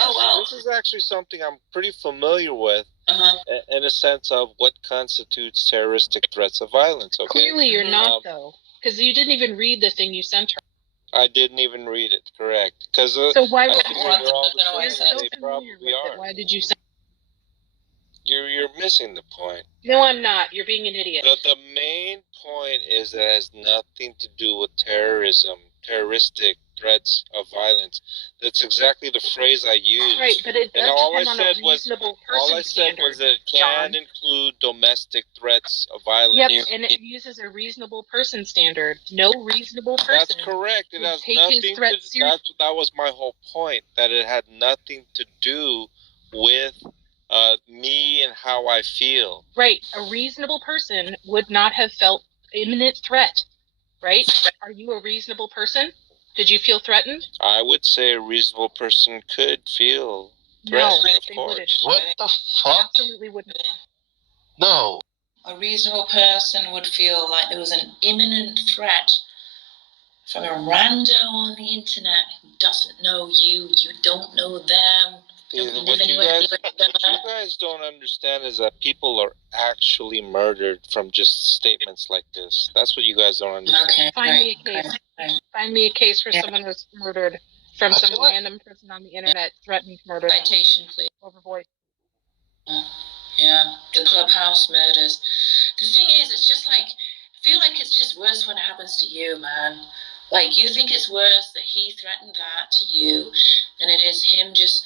is actually something I'm pretty familiar with in a sense of what constitutes terroristic threats of violence, okay? Clearly you're not, though, because you didn't even read the thing you sent her. I didn't even read it, correct. So why would you're so familiar with it? Why did you send You're missing the point. No, I'm not. You're being an idiot. The main point is that it has nothing to do with terrorism, terroristic threats of violence. That's exactly the phrase I used. Right, but it does depend on a reasonable person all I said was that it can include domestic threats of violence. Yep, and it uses a reasonable person standard. No reasonable person. That's correct. It has nothing to do. That was my whole point. That it had nothing to do with me and how I feel. Right. A reasonable person would not have felt imminent threat. Right? Are you a reasonable person? Did you feel threatened? I would say a reasonable person could feel threatened, of course. Wouldn't. What the fuck? Absolutely wouldn't. No. A reasonable person would feel like there was an imminent threat from a rando on the internet who doesn't know you, you don't know them. What you guys don't understand is that people are actually murdered from just statements like this. That's what you guys don't understand. Okay, Find me a case. Find me a case where someone was murdered from some random person on the internet threatening to murder them. Citation, please. Over voice. Yeah, the Clubhouse murders. The thing is, it's just like, I feel like it's just worse when it happens to you, man. Like, you think it's worse that he threatened that to you than it is him just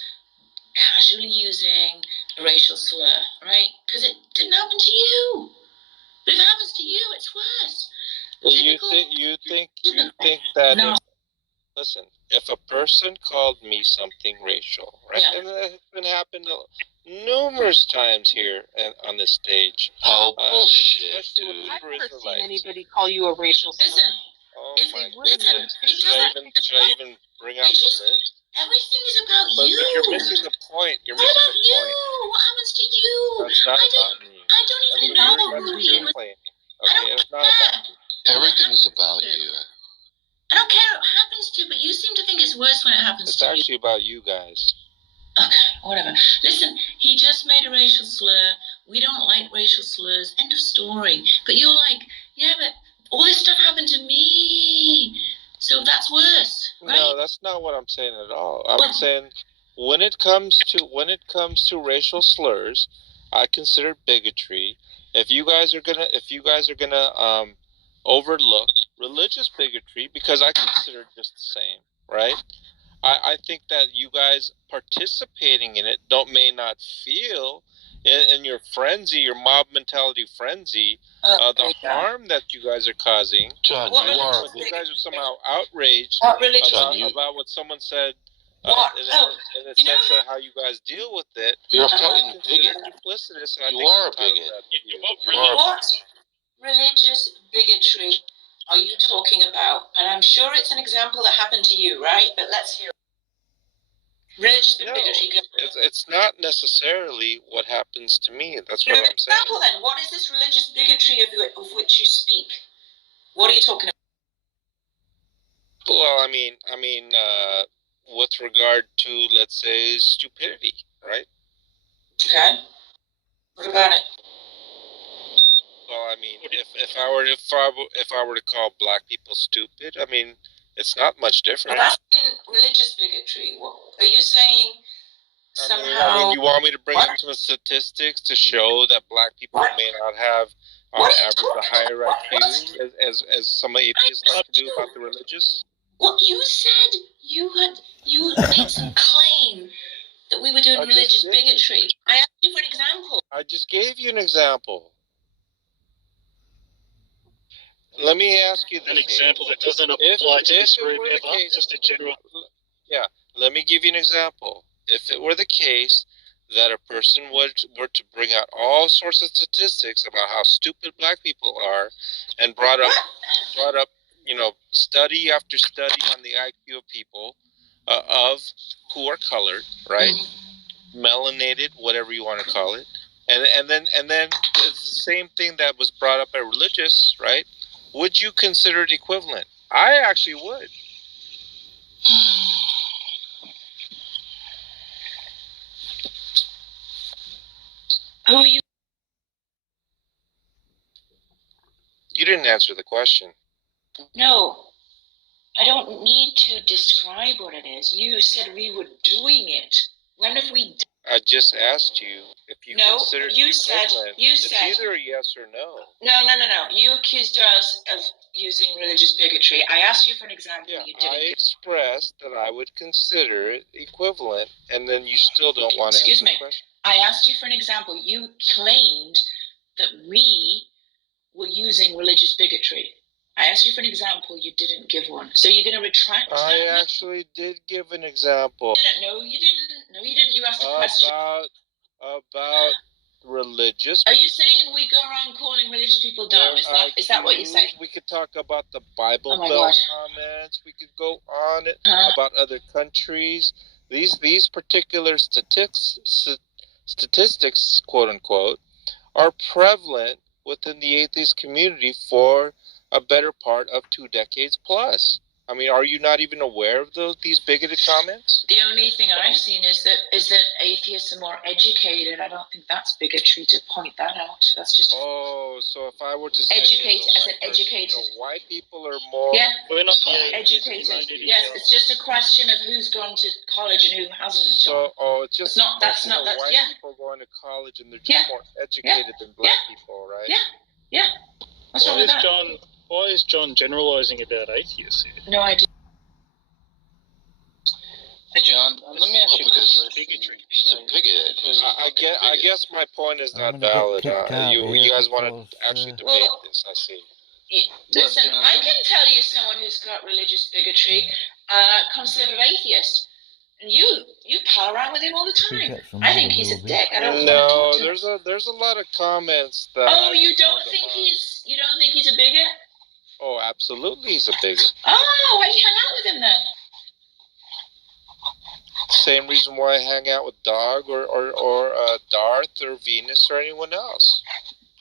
casually using a racial slur, right? Because it didn't happen to you. But if it happens to you, it's worse. You think that No. Listen, if a person called me something racial, right, Yeah. and it's been happened numerous times here on this stage. Oh, bullshit, especially with dude. I've Hebrew never seen Israelites. anybody call you a racial slur. Listen, Oh if my it wasn't, goodness! Should I even bring out the list? everything is about But you. you're missing the point. You're What missing about the you? point. What happens to you? That's not about me. I don't even know That's who what he you're was. claiming. I Okay, don't it's not about me. Everything is about you. I don't care what happens to, but you seem to think it's worse when it happens It's to you. actually about you guys. Okay, whatever. Listen, he just made a racial slur. We don't like racial slurs. End of story. But you're like, yeah, but all this stuff happened to me. So that's worse, right? No, that's not what I'm saying at all. I'm saying when it comes to racial slurs, I consider bigotry. If you guys are gonna overlook religious bigotry, because I consider it just the same, right? I think that you guys participating in it may not feel in your frenzy, your mob mentality frenzy, the harm that you guys are causing. John, you guys are somehow outraged about what someone said in the sense of how you guys deal with it. You're a fucking bigot. Duplicitous, and I You think are a it's entitled bigot. to that view. What religious bigotry are you talking about? And I'm sure it's an example that happened to you, right? But let's hear it. Religious bigotry. It's not necessarily what happens to me. That's what I'm saying. Example then, what is this religious bigotry of which you speak? What are you talking about? Well, I mean, with regard to, let's say, stupidity, right? Okay. What about it? Well, I mean, if I were to call black people stupid, I mean, it's not much different. Well, that's religious bigotry. What, are you saying somehow? I mean, you want me to bring up some statistics to show that black people may not have, on average, a higher IQ as some atheists like to do about the religious? Well, you said you made some claim that we were doing religious bigotry. I asked you for an example. I just gave you an example. Let me ask you this. An example that doesn't apply to this room ever, just a general. Yeah, let me give you an example. If it were the case that a person were to bring out all sorts of statistics about how stupid black people are, and brought up, study after study on the IQ of people of who are colored, right? Melanated, whatever you want to call it, and then it's the same thing that was brought up by religious, right? Would you consider it equivalent? I actually would. Who are you? You didn't answer the question. No, I don't need to describe what it is. You said we were doing it. When have we done it? I just asked you if you considered you it equivalent. Said it's either a yes or no. No. You accused us of using religious bigotry. I asked you for an example. Yeah, You didn't. I expressed that I would consider it equivalent, and then you still don't want to answer the question. I asked you for an example. You claimed that we were using religious bigotry. I asked you for an example. You didn't give one. So you're going to retract that? I actually did give an example. No, you didn't. No, you didn't. You asked a question. About religious. Are you saying we go around calling religious people dumb? Is that what you're saying? We could talk about the Bible Belt comments. We could go on about other countries. These particular statistics, quote unquote, are prevalent within the atheist community for a better part of 2 decades plus. I mean, are you not even aware of these bigoted comments? The only thing I've seen is that atheists are more educated. I don't think that's bigotry to point that out. That's just. Oh, so if I were to say educated, I said educated. White people are more. Yeah, we're not educated. Yes, it's just a question of who's gone to college and who hasn't. So, it's just not. That's not. That's white people going to college and they're just more educated than black people, right? Yeah. What's wrong with that? Why is John generalizing about atheists here? No idea. Hey, John, let me ask you a He's a bigot. I guess my point is not valid. You guys want to actually debate this? I see. Listen, I can tell you someone who's got religious bigotry, conservative atheist. And you pal around with him all the time. I think he's a dick. I don't No, want to there's a lot of comments that. Oh, you don't think he's a bigot? Oh, absolutely, he's a bigot. Oh, why do you hang out with him then? Same reason why I hang out with Dog or Darth or Venus or anyone else.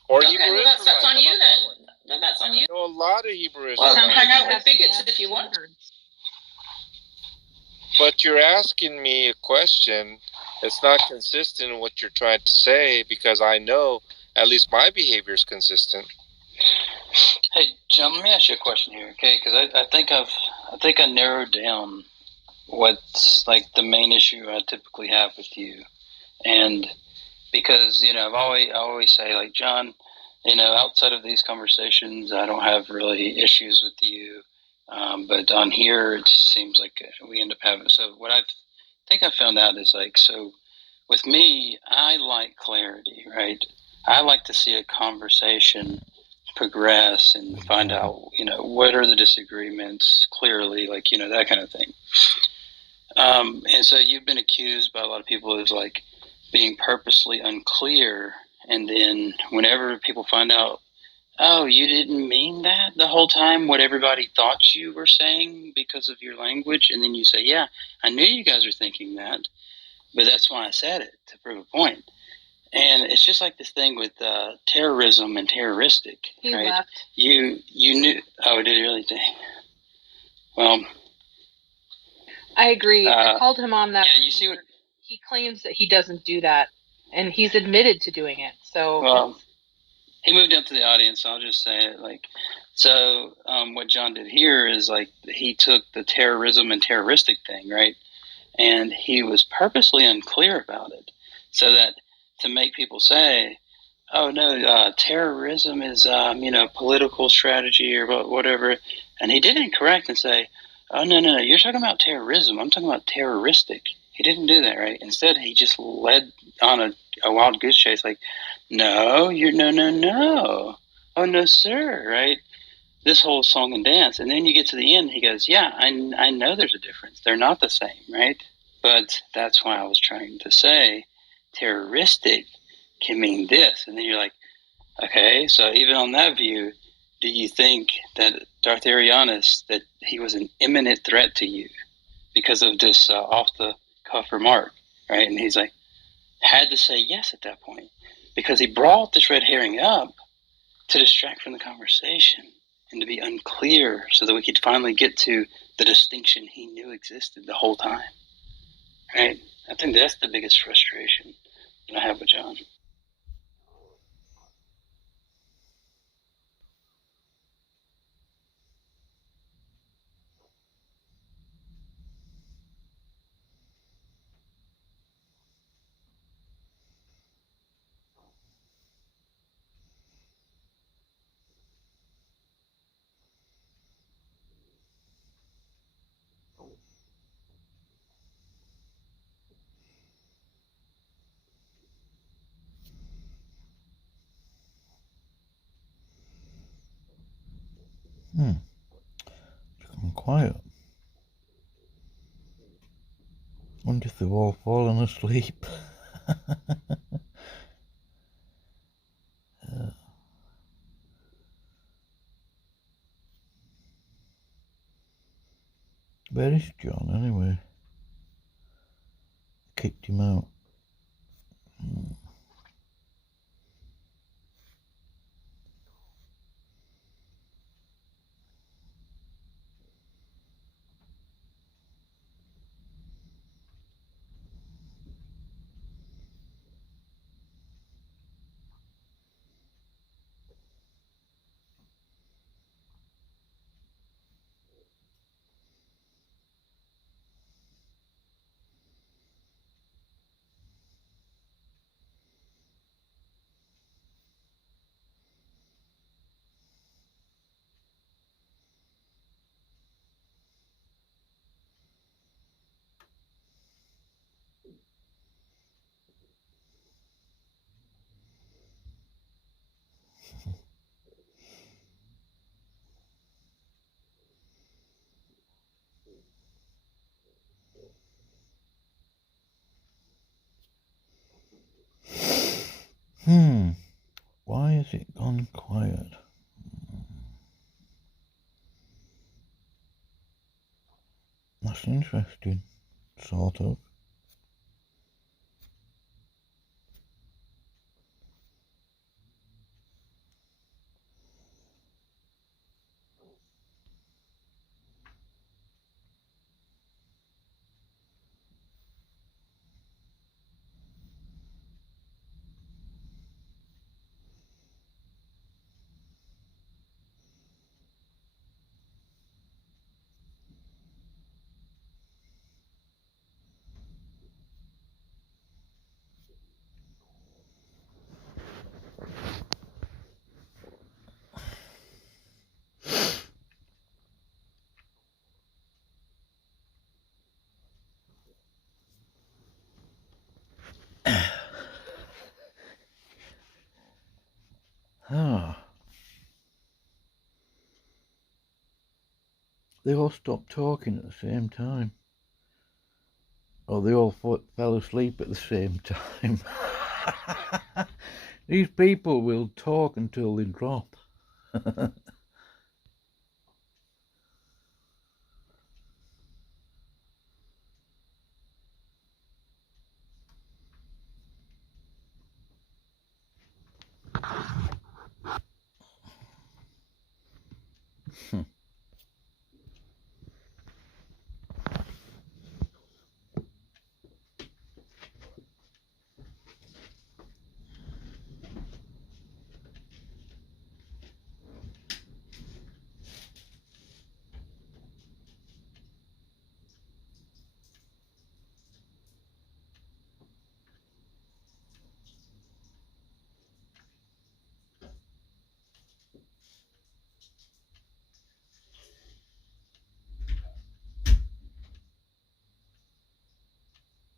Or Okay, Hebrew well that's on you then. No, that's on you. I know a lot of Hebrew Well, Israelites. hang out with bigots if you want. But you're asking me a question that's not consistent in what you're trying to say, because I know at least my behavior is consistent. Hey, John, let me ask you a question here, okay? Because I think I narrowed down what's like the main issue I typically have with you, and because I always say, like, John, outside of these conversations, I don't have really issues with you. But on here, it seems like we end up having. So what I think I found out is, like, so with me, I like clarity, right? I like to see a conversation progress and find out, what are the disagreements clearly, like, that kind of thing. And so you've been accused by a lot of people as, like, being purposely unclear. And then whenever people find out, oh, you didn't mean that the whole time, what everybody thought you were saying because of your language. And then you say, yeah, I knew you guys were thinking that, but that's why I said it, to prove a point. And it's just like this thing with terrorism and terroristic, He right? left. You knew. Oh, did he really? Well, I agree. I called him on that. Yeah, you see what he claims that he doesn't do that, and he's admitted to doing it. So well, he moved up to the audience. So I'll just say it like. So what John did here is, like, he took the terrorism and terroristic thing, right? And he was purposely unclear about it, so that to make people say, "Oh no, terrorism is political strategy or whatever," and he did it incorrect and say, "Oh no, you're talking about terrorism. I'm talking about terroristic." He didn't do that, right? Instead, he just led on a wild goose chase, like, "No, you're no, oh no, sir," right? This whole song and dance, and then you get to the end, he goes, "Yeah, I know there's a difference. They're not the same, right?" But that's why I was trying to say terroristic can mean this. And then you're like, okay, so even on that view, do you think that Darth Arianus, that he was an imminent threat to you because of this off-the-cuff remark, right? And he's like, had to say yes at that point because he brought this red herring up to distract from the conversation and to be unclear so that we could finally get to the distinction he knew existed the whole time. Right? I think that's the biggest frustration that I have with John. Become quiet. Wonder if they've all fallen asleep. Where is John anyway? Kicked him out. has it gone quiet? That's interesting, sort of. They all stopped talking at the same time. Or they all fell asleep at the same time. These people will talk until they drop.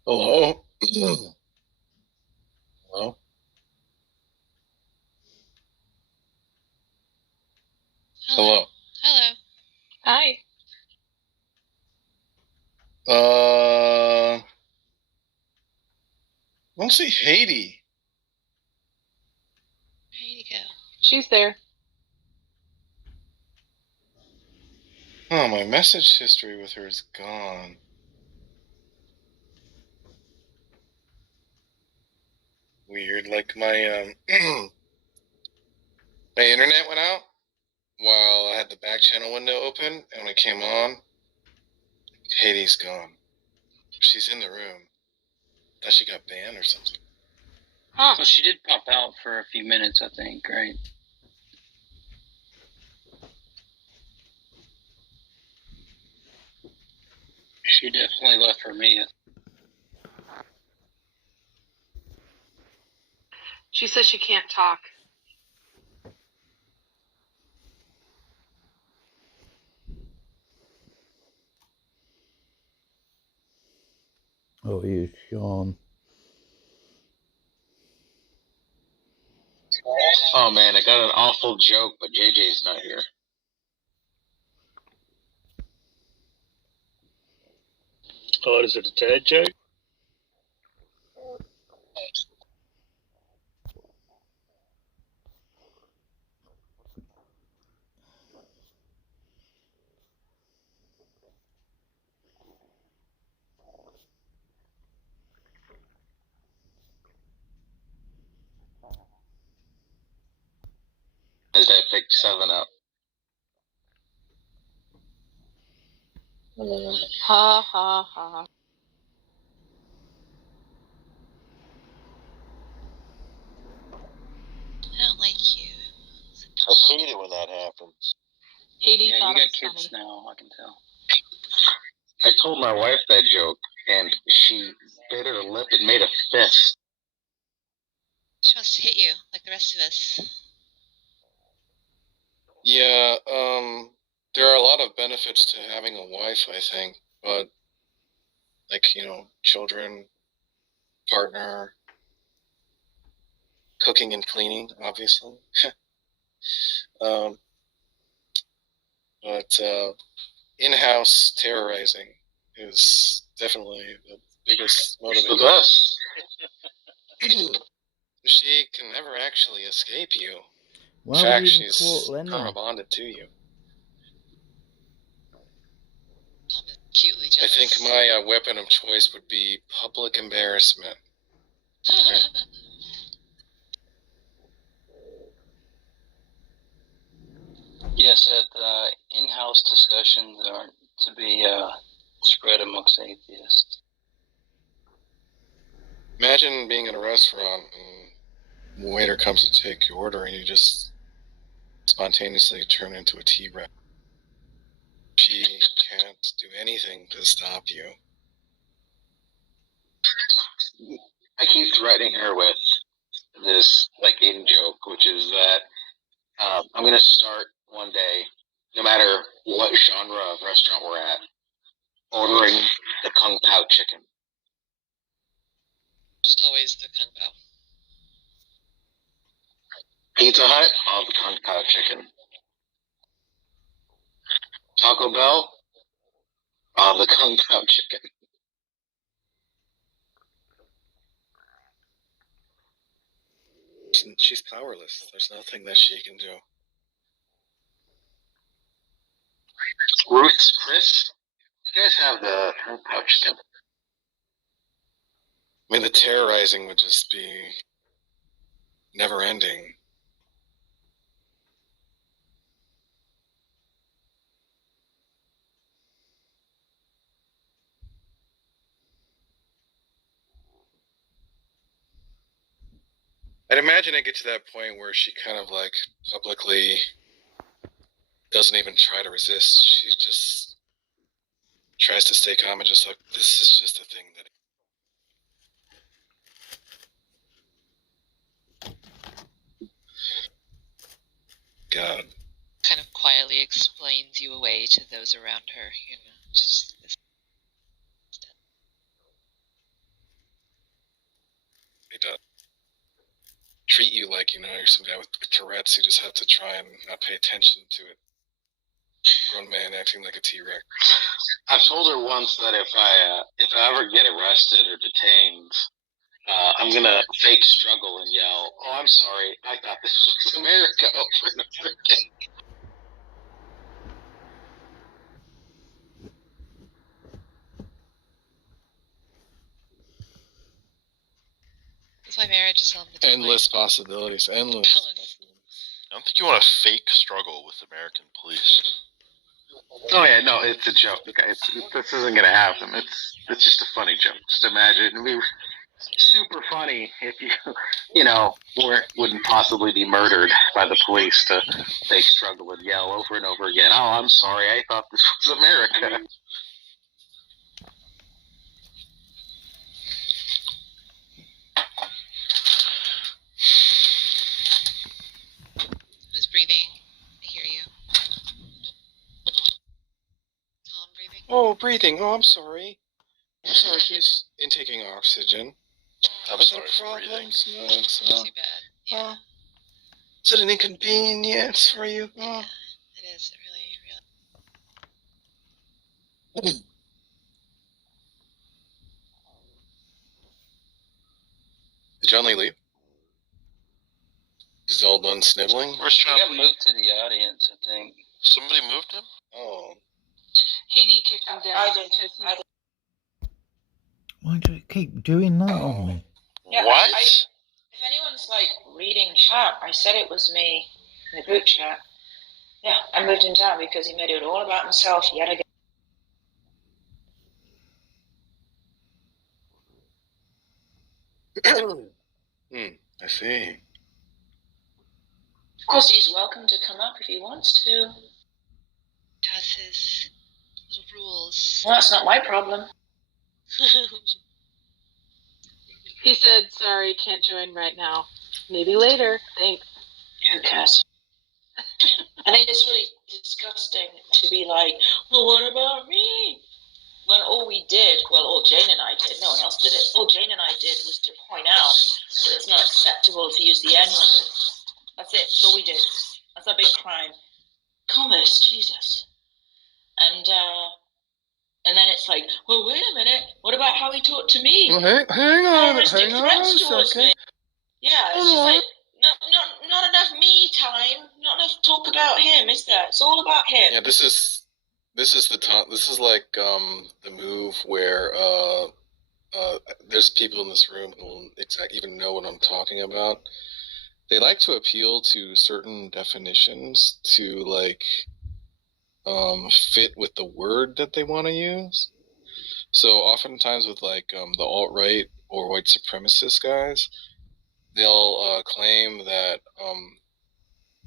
Hello? Hello? Hello? Hello. Hi. I don't see Haiti. Where'd you go? She's there. Oh, my message history with her is gone. Weird. Like my my internet went out while I had the back channel window open, and when it came on, Haiti's gone. She's in the room. Thought she got banned or something. Huh. Well, she did pop out for a few minutes, I think, right? She definitely left for me. She says she can't talk. Oh, here's Sean. Oh man, I got an awful joke, but JJ's not here. Oh, is it a dad joke? As I picked 7-Up. Ha ha ha. I don't like you. I hate it when that happens. Haiti Yeah, thought you got it was kids funny. now, I can tell. I told my wife that joke, and she bit her lip and made a fist. She wants to hit you, like the rest of us. Yeah, there are a lot of benefits to having a wife, I think, but like, children, partner, cooking and cleaning, obviously. But in-house terrorizing is definitely the biggest It's motivator. the best. She can never actually escape you. Why In would fact, he even she's quote Lennon? karma bonded to you. I'm acutely I jealous. think my weapon of choice would be public embarrassment. Yes, in-house discussions aren't to be spread amongst atheists. Imagine being in a restaurant and the waiter comes to take your order and you just spontaneously turn into a T-Rex. She can't do anything to stop you. I keep threatening her with this in joke, which is that I'm gonna start one day, no matter what genre of restaurant we're at, ordering the Kung Pao chicken. Just always the Kung Pao. Pizza Hut, all the Kung Pao chicken. Taco Bell, all the Kung Pao chicken. She's powerless. There's nothing that she can do. Ruth's Chris, you guys have the Kung Pao chicken. I mean, the terrorizing would just be never ending. I'd imagine it get to that point where she kind of publicly doesn't even try to resist. She just tries to stay calm and just this is just a thing that. God. Kind of quietly explains you away to those around her, Just this. He does. Treat you like, you're some guy with Tourette's. You just have to try and not pay attention to it. Grown man acting like a T-Rex. I've told her once that if I ever get arrested or detained, I'm gonna fake struggle and yell, "Oh, I'm sorry, I thought this was America," over and over again. That's why marriage is on the Endless possibilities. Endless. I don't think you want to fake struggle with American police. Oh yeah, no, it's a joke, guys. This isn't gonna happen. It's just a funny joke. Just imagine it'd be super funny if wouldn't possibly be murdered by the police to fake struggle and yell over and over again. "Oh, I'm sorry, I thought this was America." Who's breathing? I hear you. Tom breathing? Oh, breathing. Oh, I'm sorry. I'm sorry, she's intaking oxygen. I'm sorry for breathing. No, it's not. Too bad. Yeah. Is it an inconvenience for you? Oh. It is. It really. Did John Lee leave? He's all done sniveling? Where's John He got Lee? moved to the audience, I think. Somebody moved him? Oh. Haiti kicked him down. Why do you keep doing that on me? Yeah, What? If anyone's reading chat, I said it was me in the group chat. Yeah, I moved him down because he made it all about himself yet again. I see. Of course, he's welcome to come up if he wants to. Has his little rules. Well, that's not my problem. He said, "Sorry, can't join right now. Maybe later. Thanks." Who cares? I think it's really disgusting to be like, "Well, what about me?" When all we did, all Jane and I did, no one else did it, all Jane and I did was to point out that it's not acceptable to use the N-word. That's it. That's all we did. That's our big crime. Commerce, Jesus. And then it's like, well, wait a minute. What about how he talked to me? Well, hang on. Terroristic threats towards me. Yeah, it's just like, no, not enough me time. Not enough talk about him, is there? It's all about him. Yeah, this is the time. This is like the move where there's people in this room who will even know what I'm talking about. They like to appeal to certain definitions to like fit with the word that they want to use. So oftentimes with like the alt-right or white supremacist guys, they'll claim that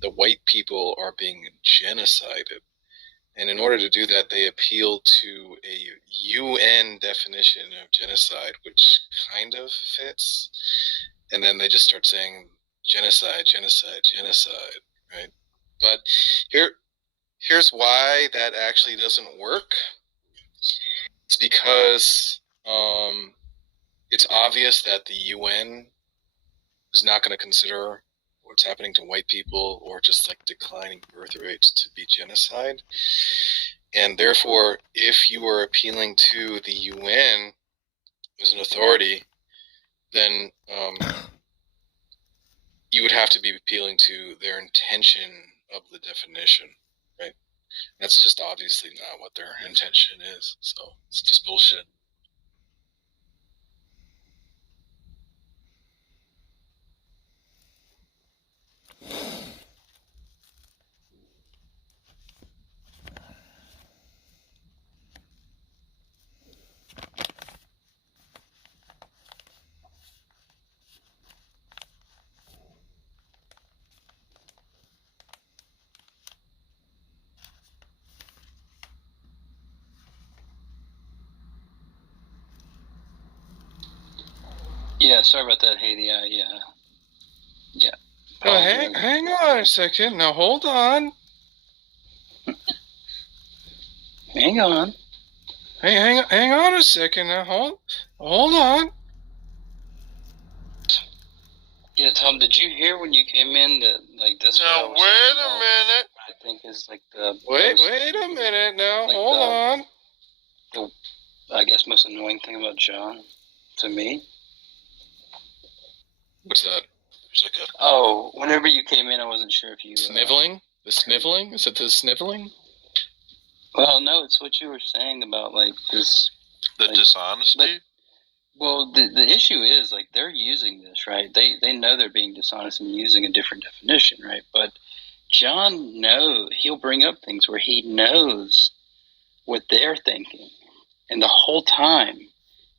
the white people are being genocided. And in order to do that, they appeal to a UN definition of genocide, which kind of fits. And then they just start saying genocide, genocide, genocide, right? But here's why that actually doesn't work. It's because it's obvious that the UN is not going to consider what's happening to white people or just like declining birth rates to be genocide. And therefore, if you are appealing to the UN as an authority, then you would have to be appealing to their intention of the definition, right? That's just obviously not what their intention is. So it's just bullshit. Yeah, sorry about that, Haiti. Yeah. Oh, hang on a second. Now hold on. Hang on. Hey, hang on a second. Now hold on. Yeah, Tom, did you hear when you came in that like this? Now wait a minute. I think is like the wait a minute now. Like hold on. I guess most annoying thing about John to me. What's that? Oh, whenever you came in, I wasn't sure if you sniveling. The sniveling? Is it the sniveling? Well, no, it's what you were saying about like this. The dishonesty. Well, the issue is like they're using this, right? They know they're being dishonest and using a different definition, right? But John he'll bring up things where he knows what they're thinking, and the whole time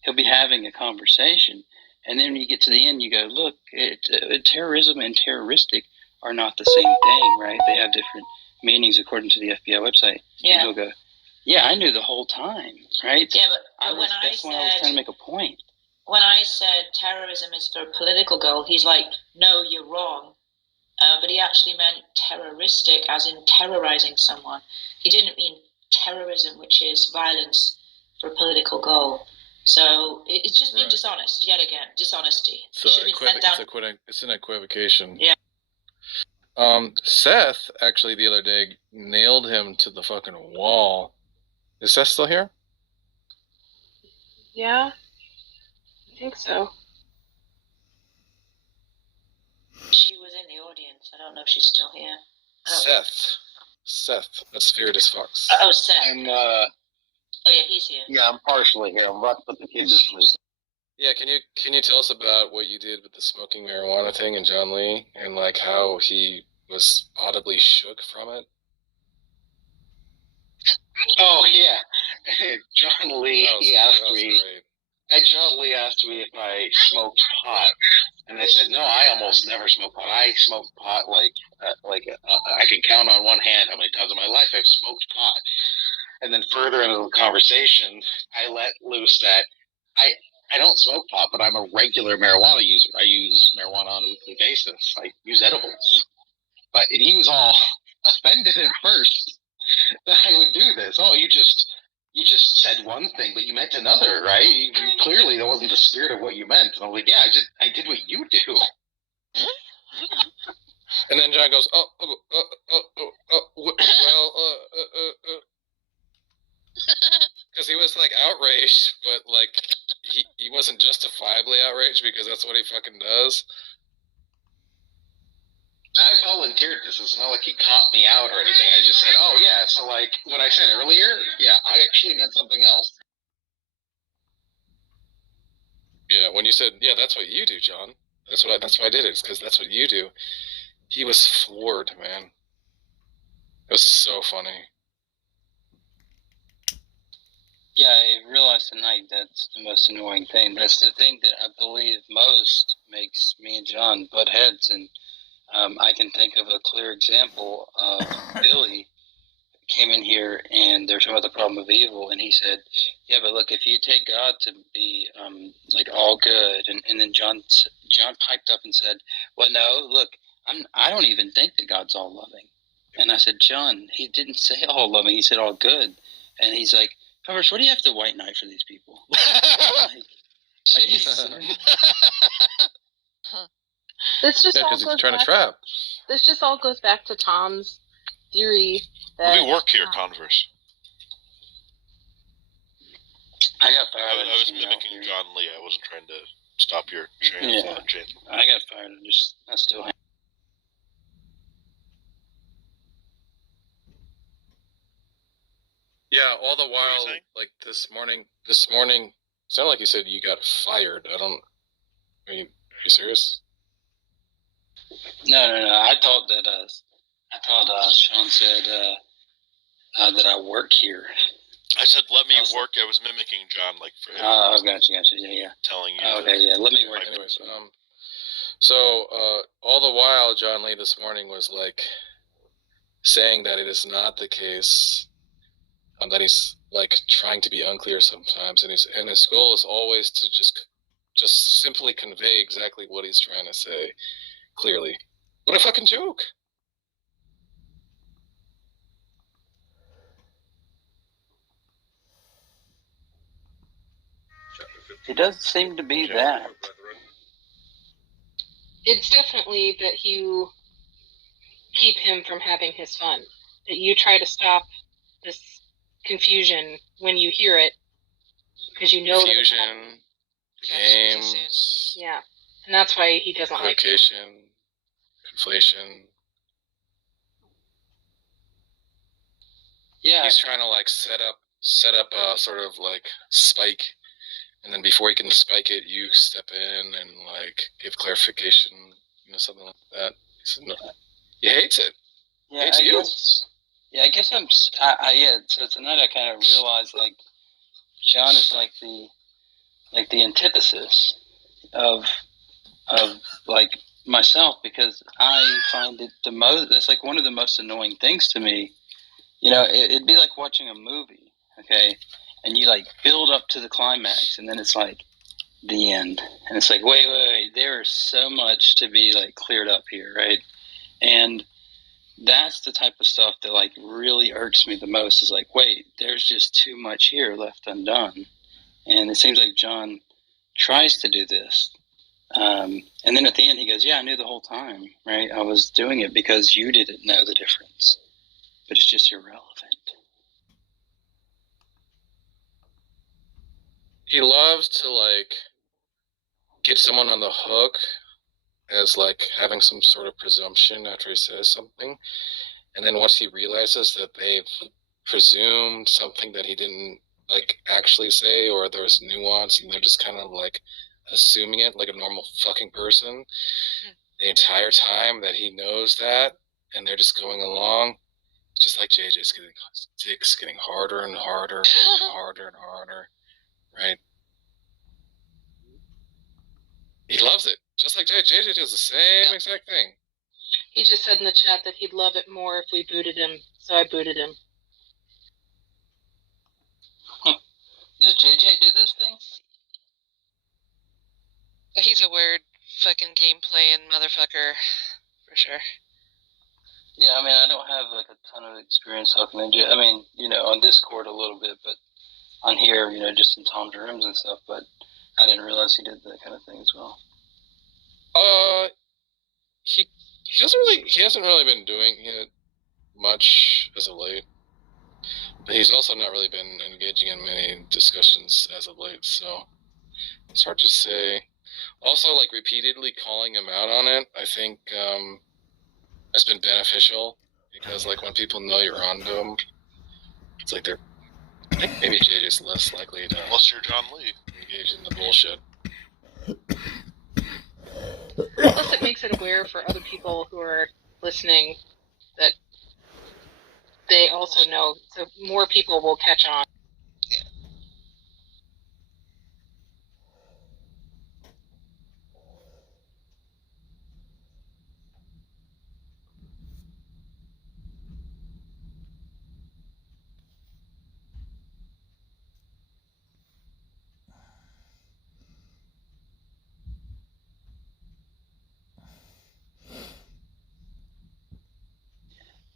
he'll be having a conversation, and then when you get to the end, you go, look, terrorism and terroristic are not the same thing, right? They have different meanings according to the FBI website. Yeah. And he'll go, yeah, I knew the whole time, right? Yeah, but that's when I was trying to make a point. When I said terrorism is for a political goal, he's like, no, you're wrong. But he actually meant terroristic, as in terrorizing someone. He didn't mean terrorism, which is violence for a political goal. So it's just being dishonest, yet again, dishonesty. So it's an equivocation. Yeah. Seth, actually, the other day, nailed him to the fucking wall. Is Seth still here? Yeah. I think so. She was in the audience. I don't know if she's still here. Seth. That's Spiritus Fox. Oh, Seth. I'm, oh, yeah, he's here. Yeah, I'm partially here. I'm about to put the kids to sleep. Yeah, can you tell us about what you did with the smoking marijuana thing and John Lee, and like how he was audibly shook from it? Oh yeah, John Lee. John Lee asked me if I smoked pot, and I said no. I almost never smoke pot. I smoke pot I can count on one hand how many times in my life I've smoked pot. And then further into the conversation, I let loose that I don't smoke pot, but I'm a regular marijuana user. I use marijuana on a weekly basis. I use edibles. And he was all offended at first that I would do this. Oh, you just said one thing, but you meant another, right? You clearly, that wasn't the spirit of what you meant. And I was like, yeah, I did what you do. And then John goes, because he was like outraged, but like he wasn't justifiably outraged because that's what he fucking does. I volunteered this. It's not like he caught me out or anything. I just said, oh, yeah. So, like, what I said earlier, yeah, I actually meant something else. Yeah, when you said, yeah, that's what you do, John. That's why I did it. It's because that's what you do. He was floored, man. It was so funny. Yeah, I realized tonight that's the most annoying thing. That's the thing that I believe most makes me and John butt heads. And I can think of a clear example of Billy came in here and they're talking about the problem of evil, and he said, yeah, but look, if you take God to be like all good, and then John piped up and said, well, no, look, I don't even think that God's all loving. And I said, John, he didn't say all loving, he said all good. And he's like, Powers, what do you have to white knight for these people? This just all because he's goes trying back, to trap. This just all goes back to Tom's theory that We work here, Converse. I got fired. I was mimicking John Lee. I wasn't trying to stop your train of thought, Jane. I got fired. I still have. Yeah, all the while, like this morning, it sounded like you said you got fired. Are you serious? No. I thought Sean said that I work here. I said, let me work. I was mimicking John, like, for him. Oh, gotcha. Yeah. Telling you. Okay, yeah, let me work. Anyways, so all the while, John Lee this morning was, like, saying that it is not the case, that he's, like, trying to be unclear sometimes, and his goal is always to just simply convey exactly what he's trying to say clearly. What a fucking joke! It doesn't seem to be that. it's definitely that you keep him from having his fun. That you try to stop this confusion when you hear it, because you know confusion, that games, yeah, and that's why he doesn't like it. Conflation. Yeah, he's trying to like set up a sort of like spike, and then before he can spike it, you step in and like give clarification, something like that. He hates it. Yeah, hates you. I guess so tonight I kind of realized like John is like the antithesis of like myself, because I find it it's like one of the most annoying things to me. It'd be like watching a movie, okay? And you like build up to the climax, and then it's like the end. And it's like, wait, there's so much to be like cleared up here, right? And that's the type of stuff that like really irks me the most, is like, wait, there's just too much here left undone. And it seems like John tries to do this. And then at the end he goes, yeah, I knew the whole time, right? I was doing it because you didn't know the difference. But it's just irrelevant. He loves to like get someone on the hook as like having some sort of presumption after he says something, and then once he realizes that they've presumed something that he didn't like actually say, or there's nuance, and they're just kind of like assuming it like a normal fucking person the entire time that he knows that, and they're just going along. Just like JJ's dick's getting harder and harder and harder and harder, right? He loves it. Just like JJ does the same exact thing. He just said in the chat that he'd love it more if we booted him, so I booted him. Does JJ do this thing? He's a weird fucking gameplay and motherfucker, for sure. Yeah, I mean, I don't have like a ton of experience talking to I mean, on Discord a little bit, but on here, just in Tom's rooms and stuff, but I didn't realize he did that kind of thing as well. He hasn't really been doing it much as of late. But he's also not really been engaging in many discussions as of late, so it's hard to say. Also, like repeatedly calling him out on it, I think has been beneficial because, like, when people know you're on to them, it's like they're. I think maybe JJ's less likely to. Unless you're John Lee. Engage in the bullshit. Plus, it makes it aware for other people who are listening that they also know, so more people will catch on.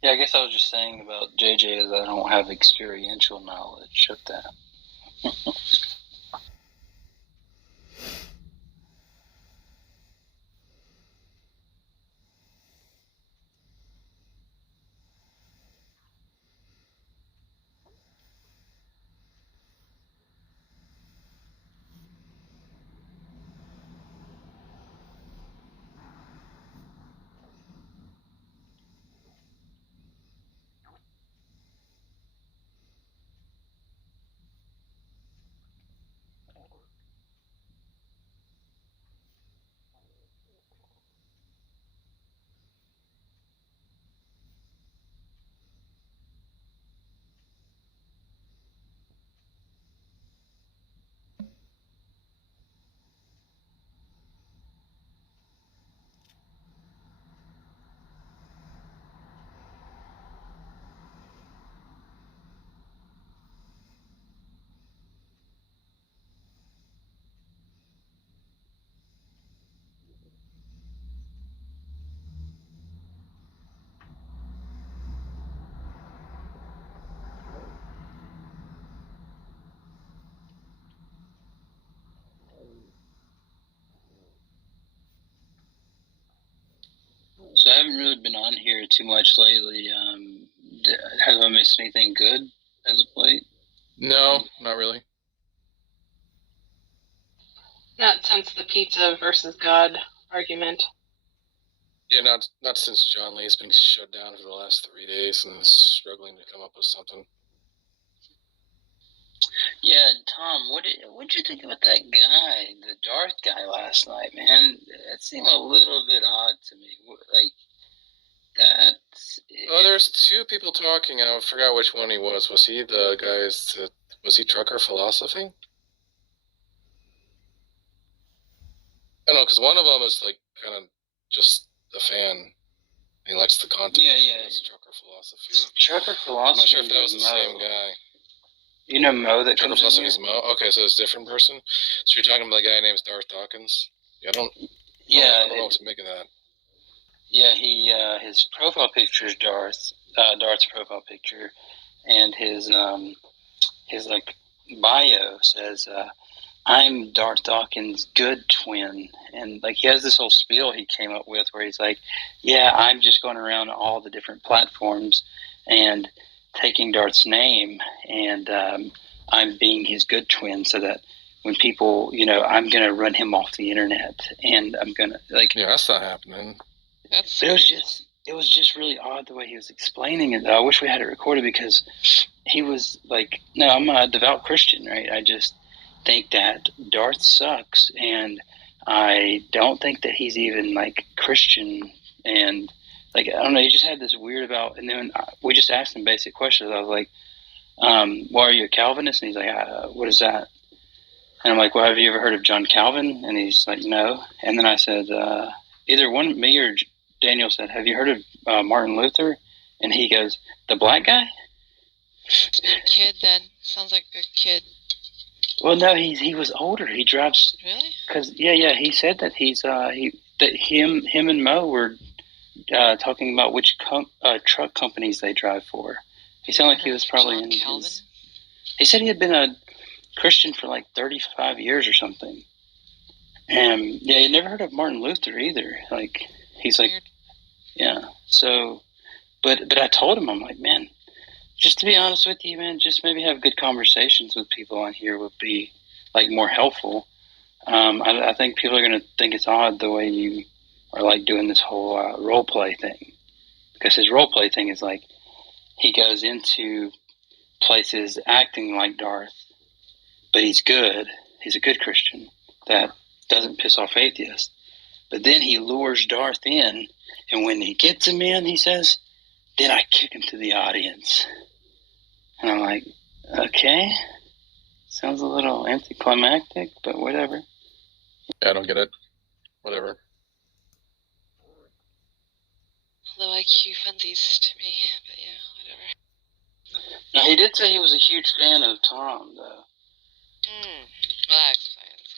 Yeah, I guess I was just saying about JJ is I don't have experiential knowledge of that. So I haven't really been on here too much lately. Have I missed anything good as of late? No, not really. Not since the pizza versus God argument. Yeah, not since John Lee's been shut down for the last 3 days and is struggling to come up with something. Yeah, Tom, what'd you think about that guy, the Darth guy last night, man? That seemed a little bit odd to me. Like that. Oh, there's two people talking. I forgot which one he was. Was he the guy's? Was he Trucker Philosophy? I don't know, because one of them is like kind of just a fan. He likes the content. Yeah. It's Trucker Philosophy. Trucker Philosophy. I'm not sure if that was the same guy. You know Mo that Trucker comes in Philosophy's here? Mo. Okay, so it's a different person. So you're talking about the guy named Darth Dawkins. Yeah, I don't know what to make of that. Yeah, his profile picture is Darth's profile picture, and his like bio says, "I'm Darth Dawkins' good twin," and like he has this whole spiel he came up with where he's like, "Yeah, I'm just going around all the different platforms and taking Darth's name, and I'm being his good twin, so that when people, I'm going to run him off the internet, and I'm going to like." Yeah, that's not happening. It was just really odd the way he was explaining it. I wish we had it recorded because he was like, "No, I'm a devout Christian, right? I just think that Darth sucks, and I don't think that he's even like Christian." And like, I don't know, he just had this weird about. And then we just asked him basic questions. I was like, "Well, are you a Calvinist?" And he's like, "What is that?" And I'm like, "Well, have you ever heard of John Calvin?" And he's like, "No." And then I said, either me or Daniel said, "Have you heard of Martin Luther?" And he goes, "The black guy?" Kid then. Sounds like a kid. Well, no, he was older. He drives. Really? Because he said that him and Mo were talking about which truck companies they drive for. He sounded like he was probably in his. He said he had been a Christian for like 35 years or something. And yeah, he never heard of Martin Luther either. Like he's like, yeah. So, but I told him, I'm like, man, just to be honest with you, man, just maybe have good conversations with people on here would be like more helpful. I think people are going to think it's odd the way you are like doing this whole role play thing. because his role play thing is like he goes into places acting like Darth, but he's good. He's a good Christian that doesn't piss off atheists. But then he lures Darth in, and when he gets him in, he says, then I kick him to the audience. And I'm like, okay, sounds a little anticlimactic, but whatever. Yeah, I don't get it. Whatever. Low IQ funsies to me, but yeah, whatever. Now, he did say he was a huge fan of Tom, though. Well, that explains.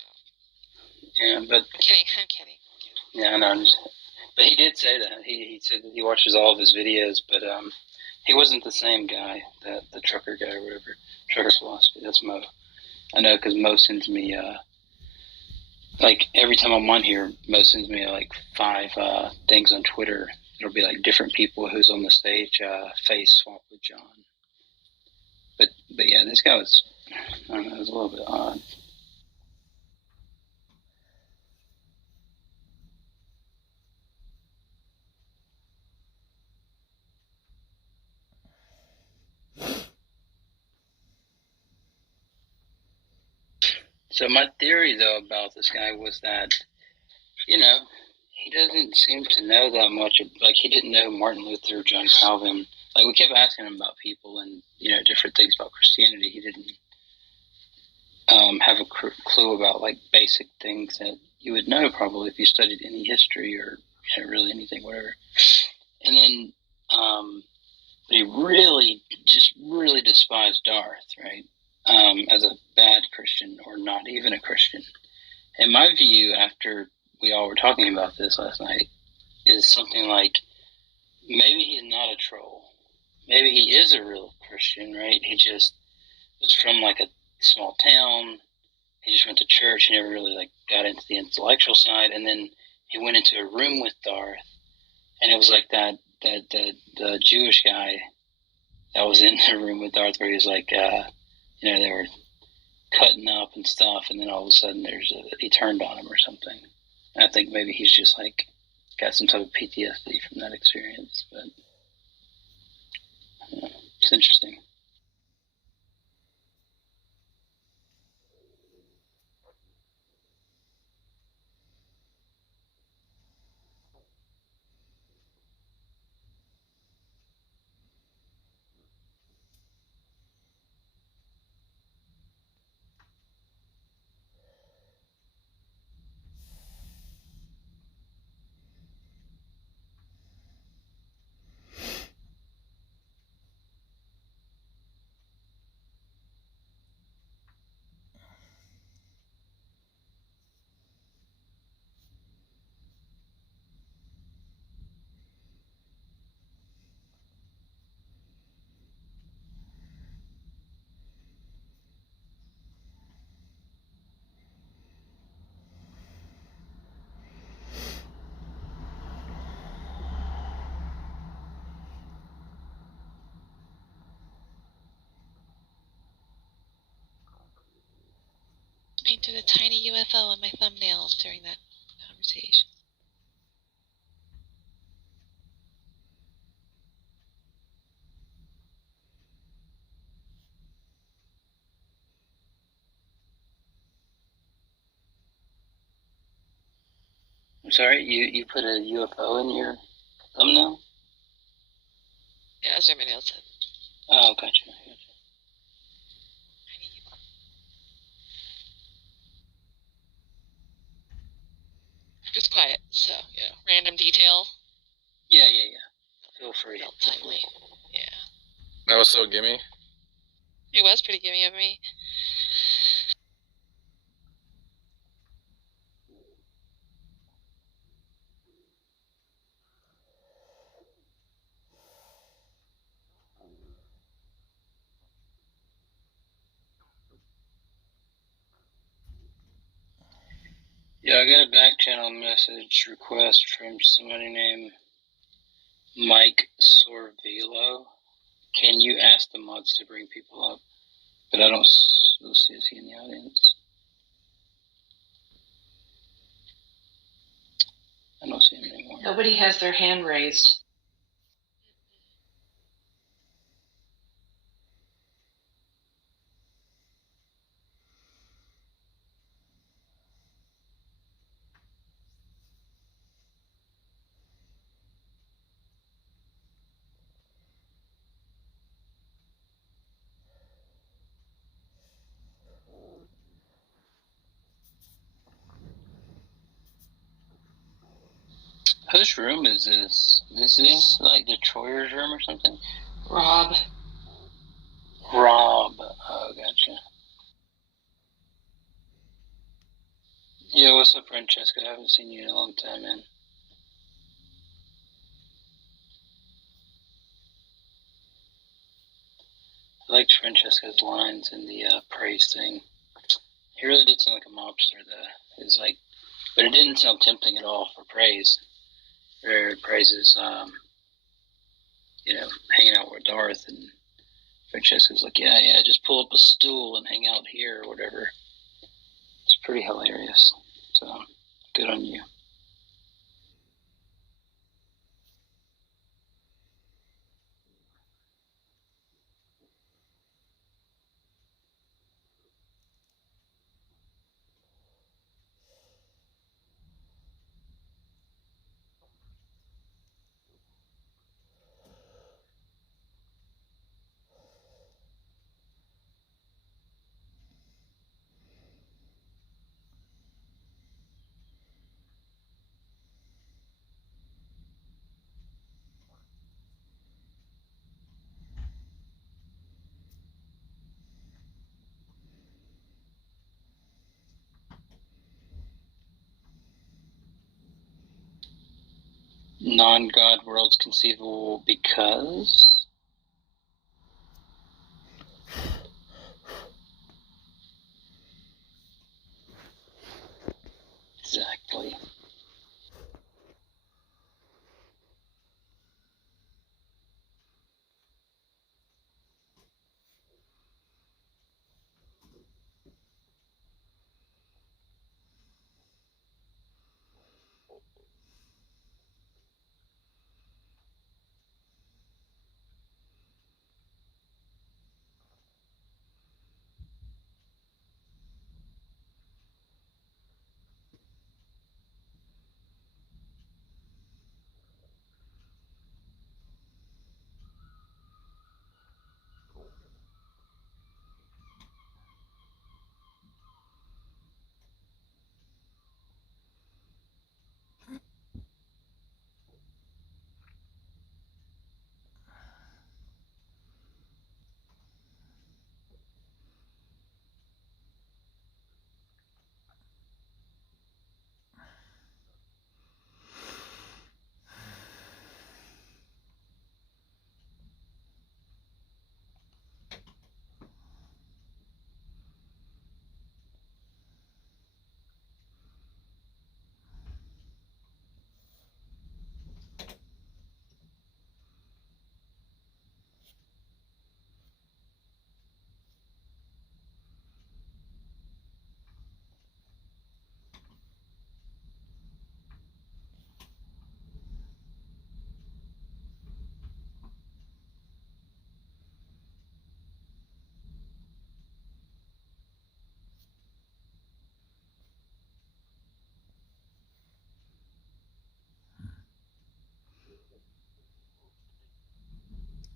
Yeah, but... I'm kidding. Yeah, I know. But he did say that. He said that he watches all of his videos, but he wasn't the same guy, the trucker guy or whatever. Trucker's Philosophy, that's Mo. I know, because Mo sends me, like, every time I'm on here, Mo sends me, like, 5 things on Twitter. It'll be, like, different people who's on the stage face swap with John. But yeah, this guy was, I don't know, it was a little bit odd. So my theory, though, about this guy was that, you know, he doesn't seem to know that much. Like, he didn't know Martin Luther, John Calvin. Like, we kept asking him about people and, you know, different things about Christianity. He didn't have a clue about, like, basic things that you would know probably if you studied any history or, you know, really anything, whatever. And then, but he really despised Darth, right? As a bad Christian or not even a Christian. And my view, after we all were talking about this last night, is something like maybe he's not a troll. Maybe he is a real Christian, right? He just was from like a small town. He just went to church. He never really like got into the intellectual side. And then he went into a room with Darth, and it was like that the Jewish guy that was in the room with Darth, where he was like, you know, they were cutting up and stuff, and then all of a sudden he turned on him or something. And I think maybe he's just like got some type of PTSD from that experience, but you know, it's interesting. Painted a tiny UFO on my thumbnails during that conversation. I'm sorry, you put a UFO in your thumbnail? Yeah, that's what my nails said. Oh, gotcha. Just quiet, so, you know, random detail. Yeah. Feel free. Felt timely. Yeah. That was so gimme. It was pretty gimme of me. Yeah, I got a back channel message request from somebody named Mike Sorvilo. Can you ask the mods to bring people up? But I don't see is he in the audience. I don't see him anymore. Nobody has their hand raised. Whose room is this? This is like the Troyer's room or something? Rob. Oh, gotcha. Yeah, what's up, Francesca? I haven't seen you in a long time, man. I liked Francesca's lines in the praise thing. He really did sound like a mobster, though. It's like, but it didn't sound tempting at all for praise. Or praises, hanging out with Darth, and Francesca's like, yeah, just pull up a stool and hang out here or whatever. It's pretty hilarious. So, good on you. Non-God worlds conceivable because? Exactly.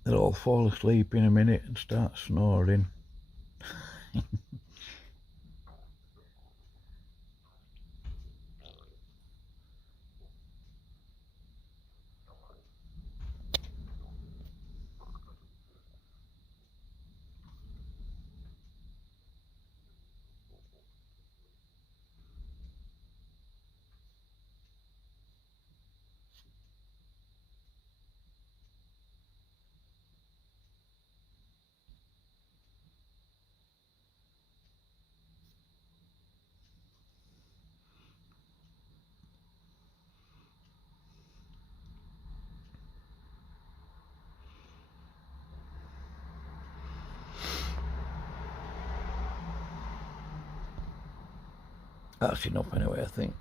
They'll all fall asleep in a minute and start snoring. That's enough anyway, I think.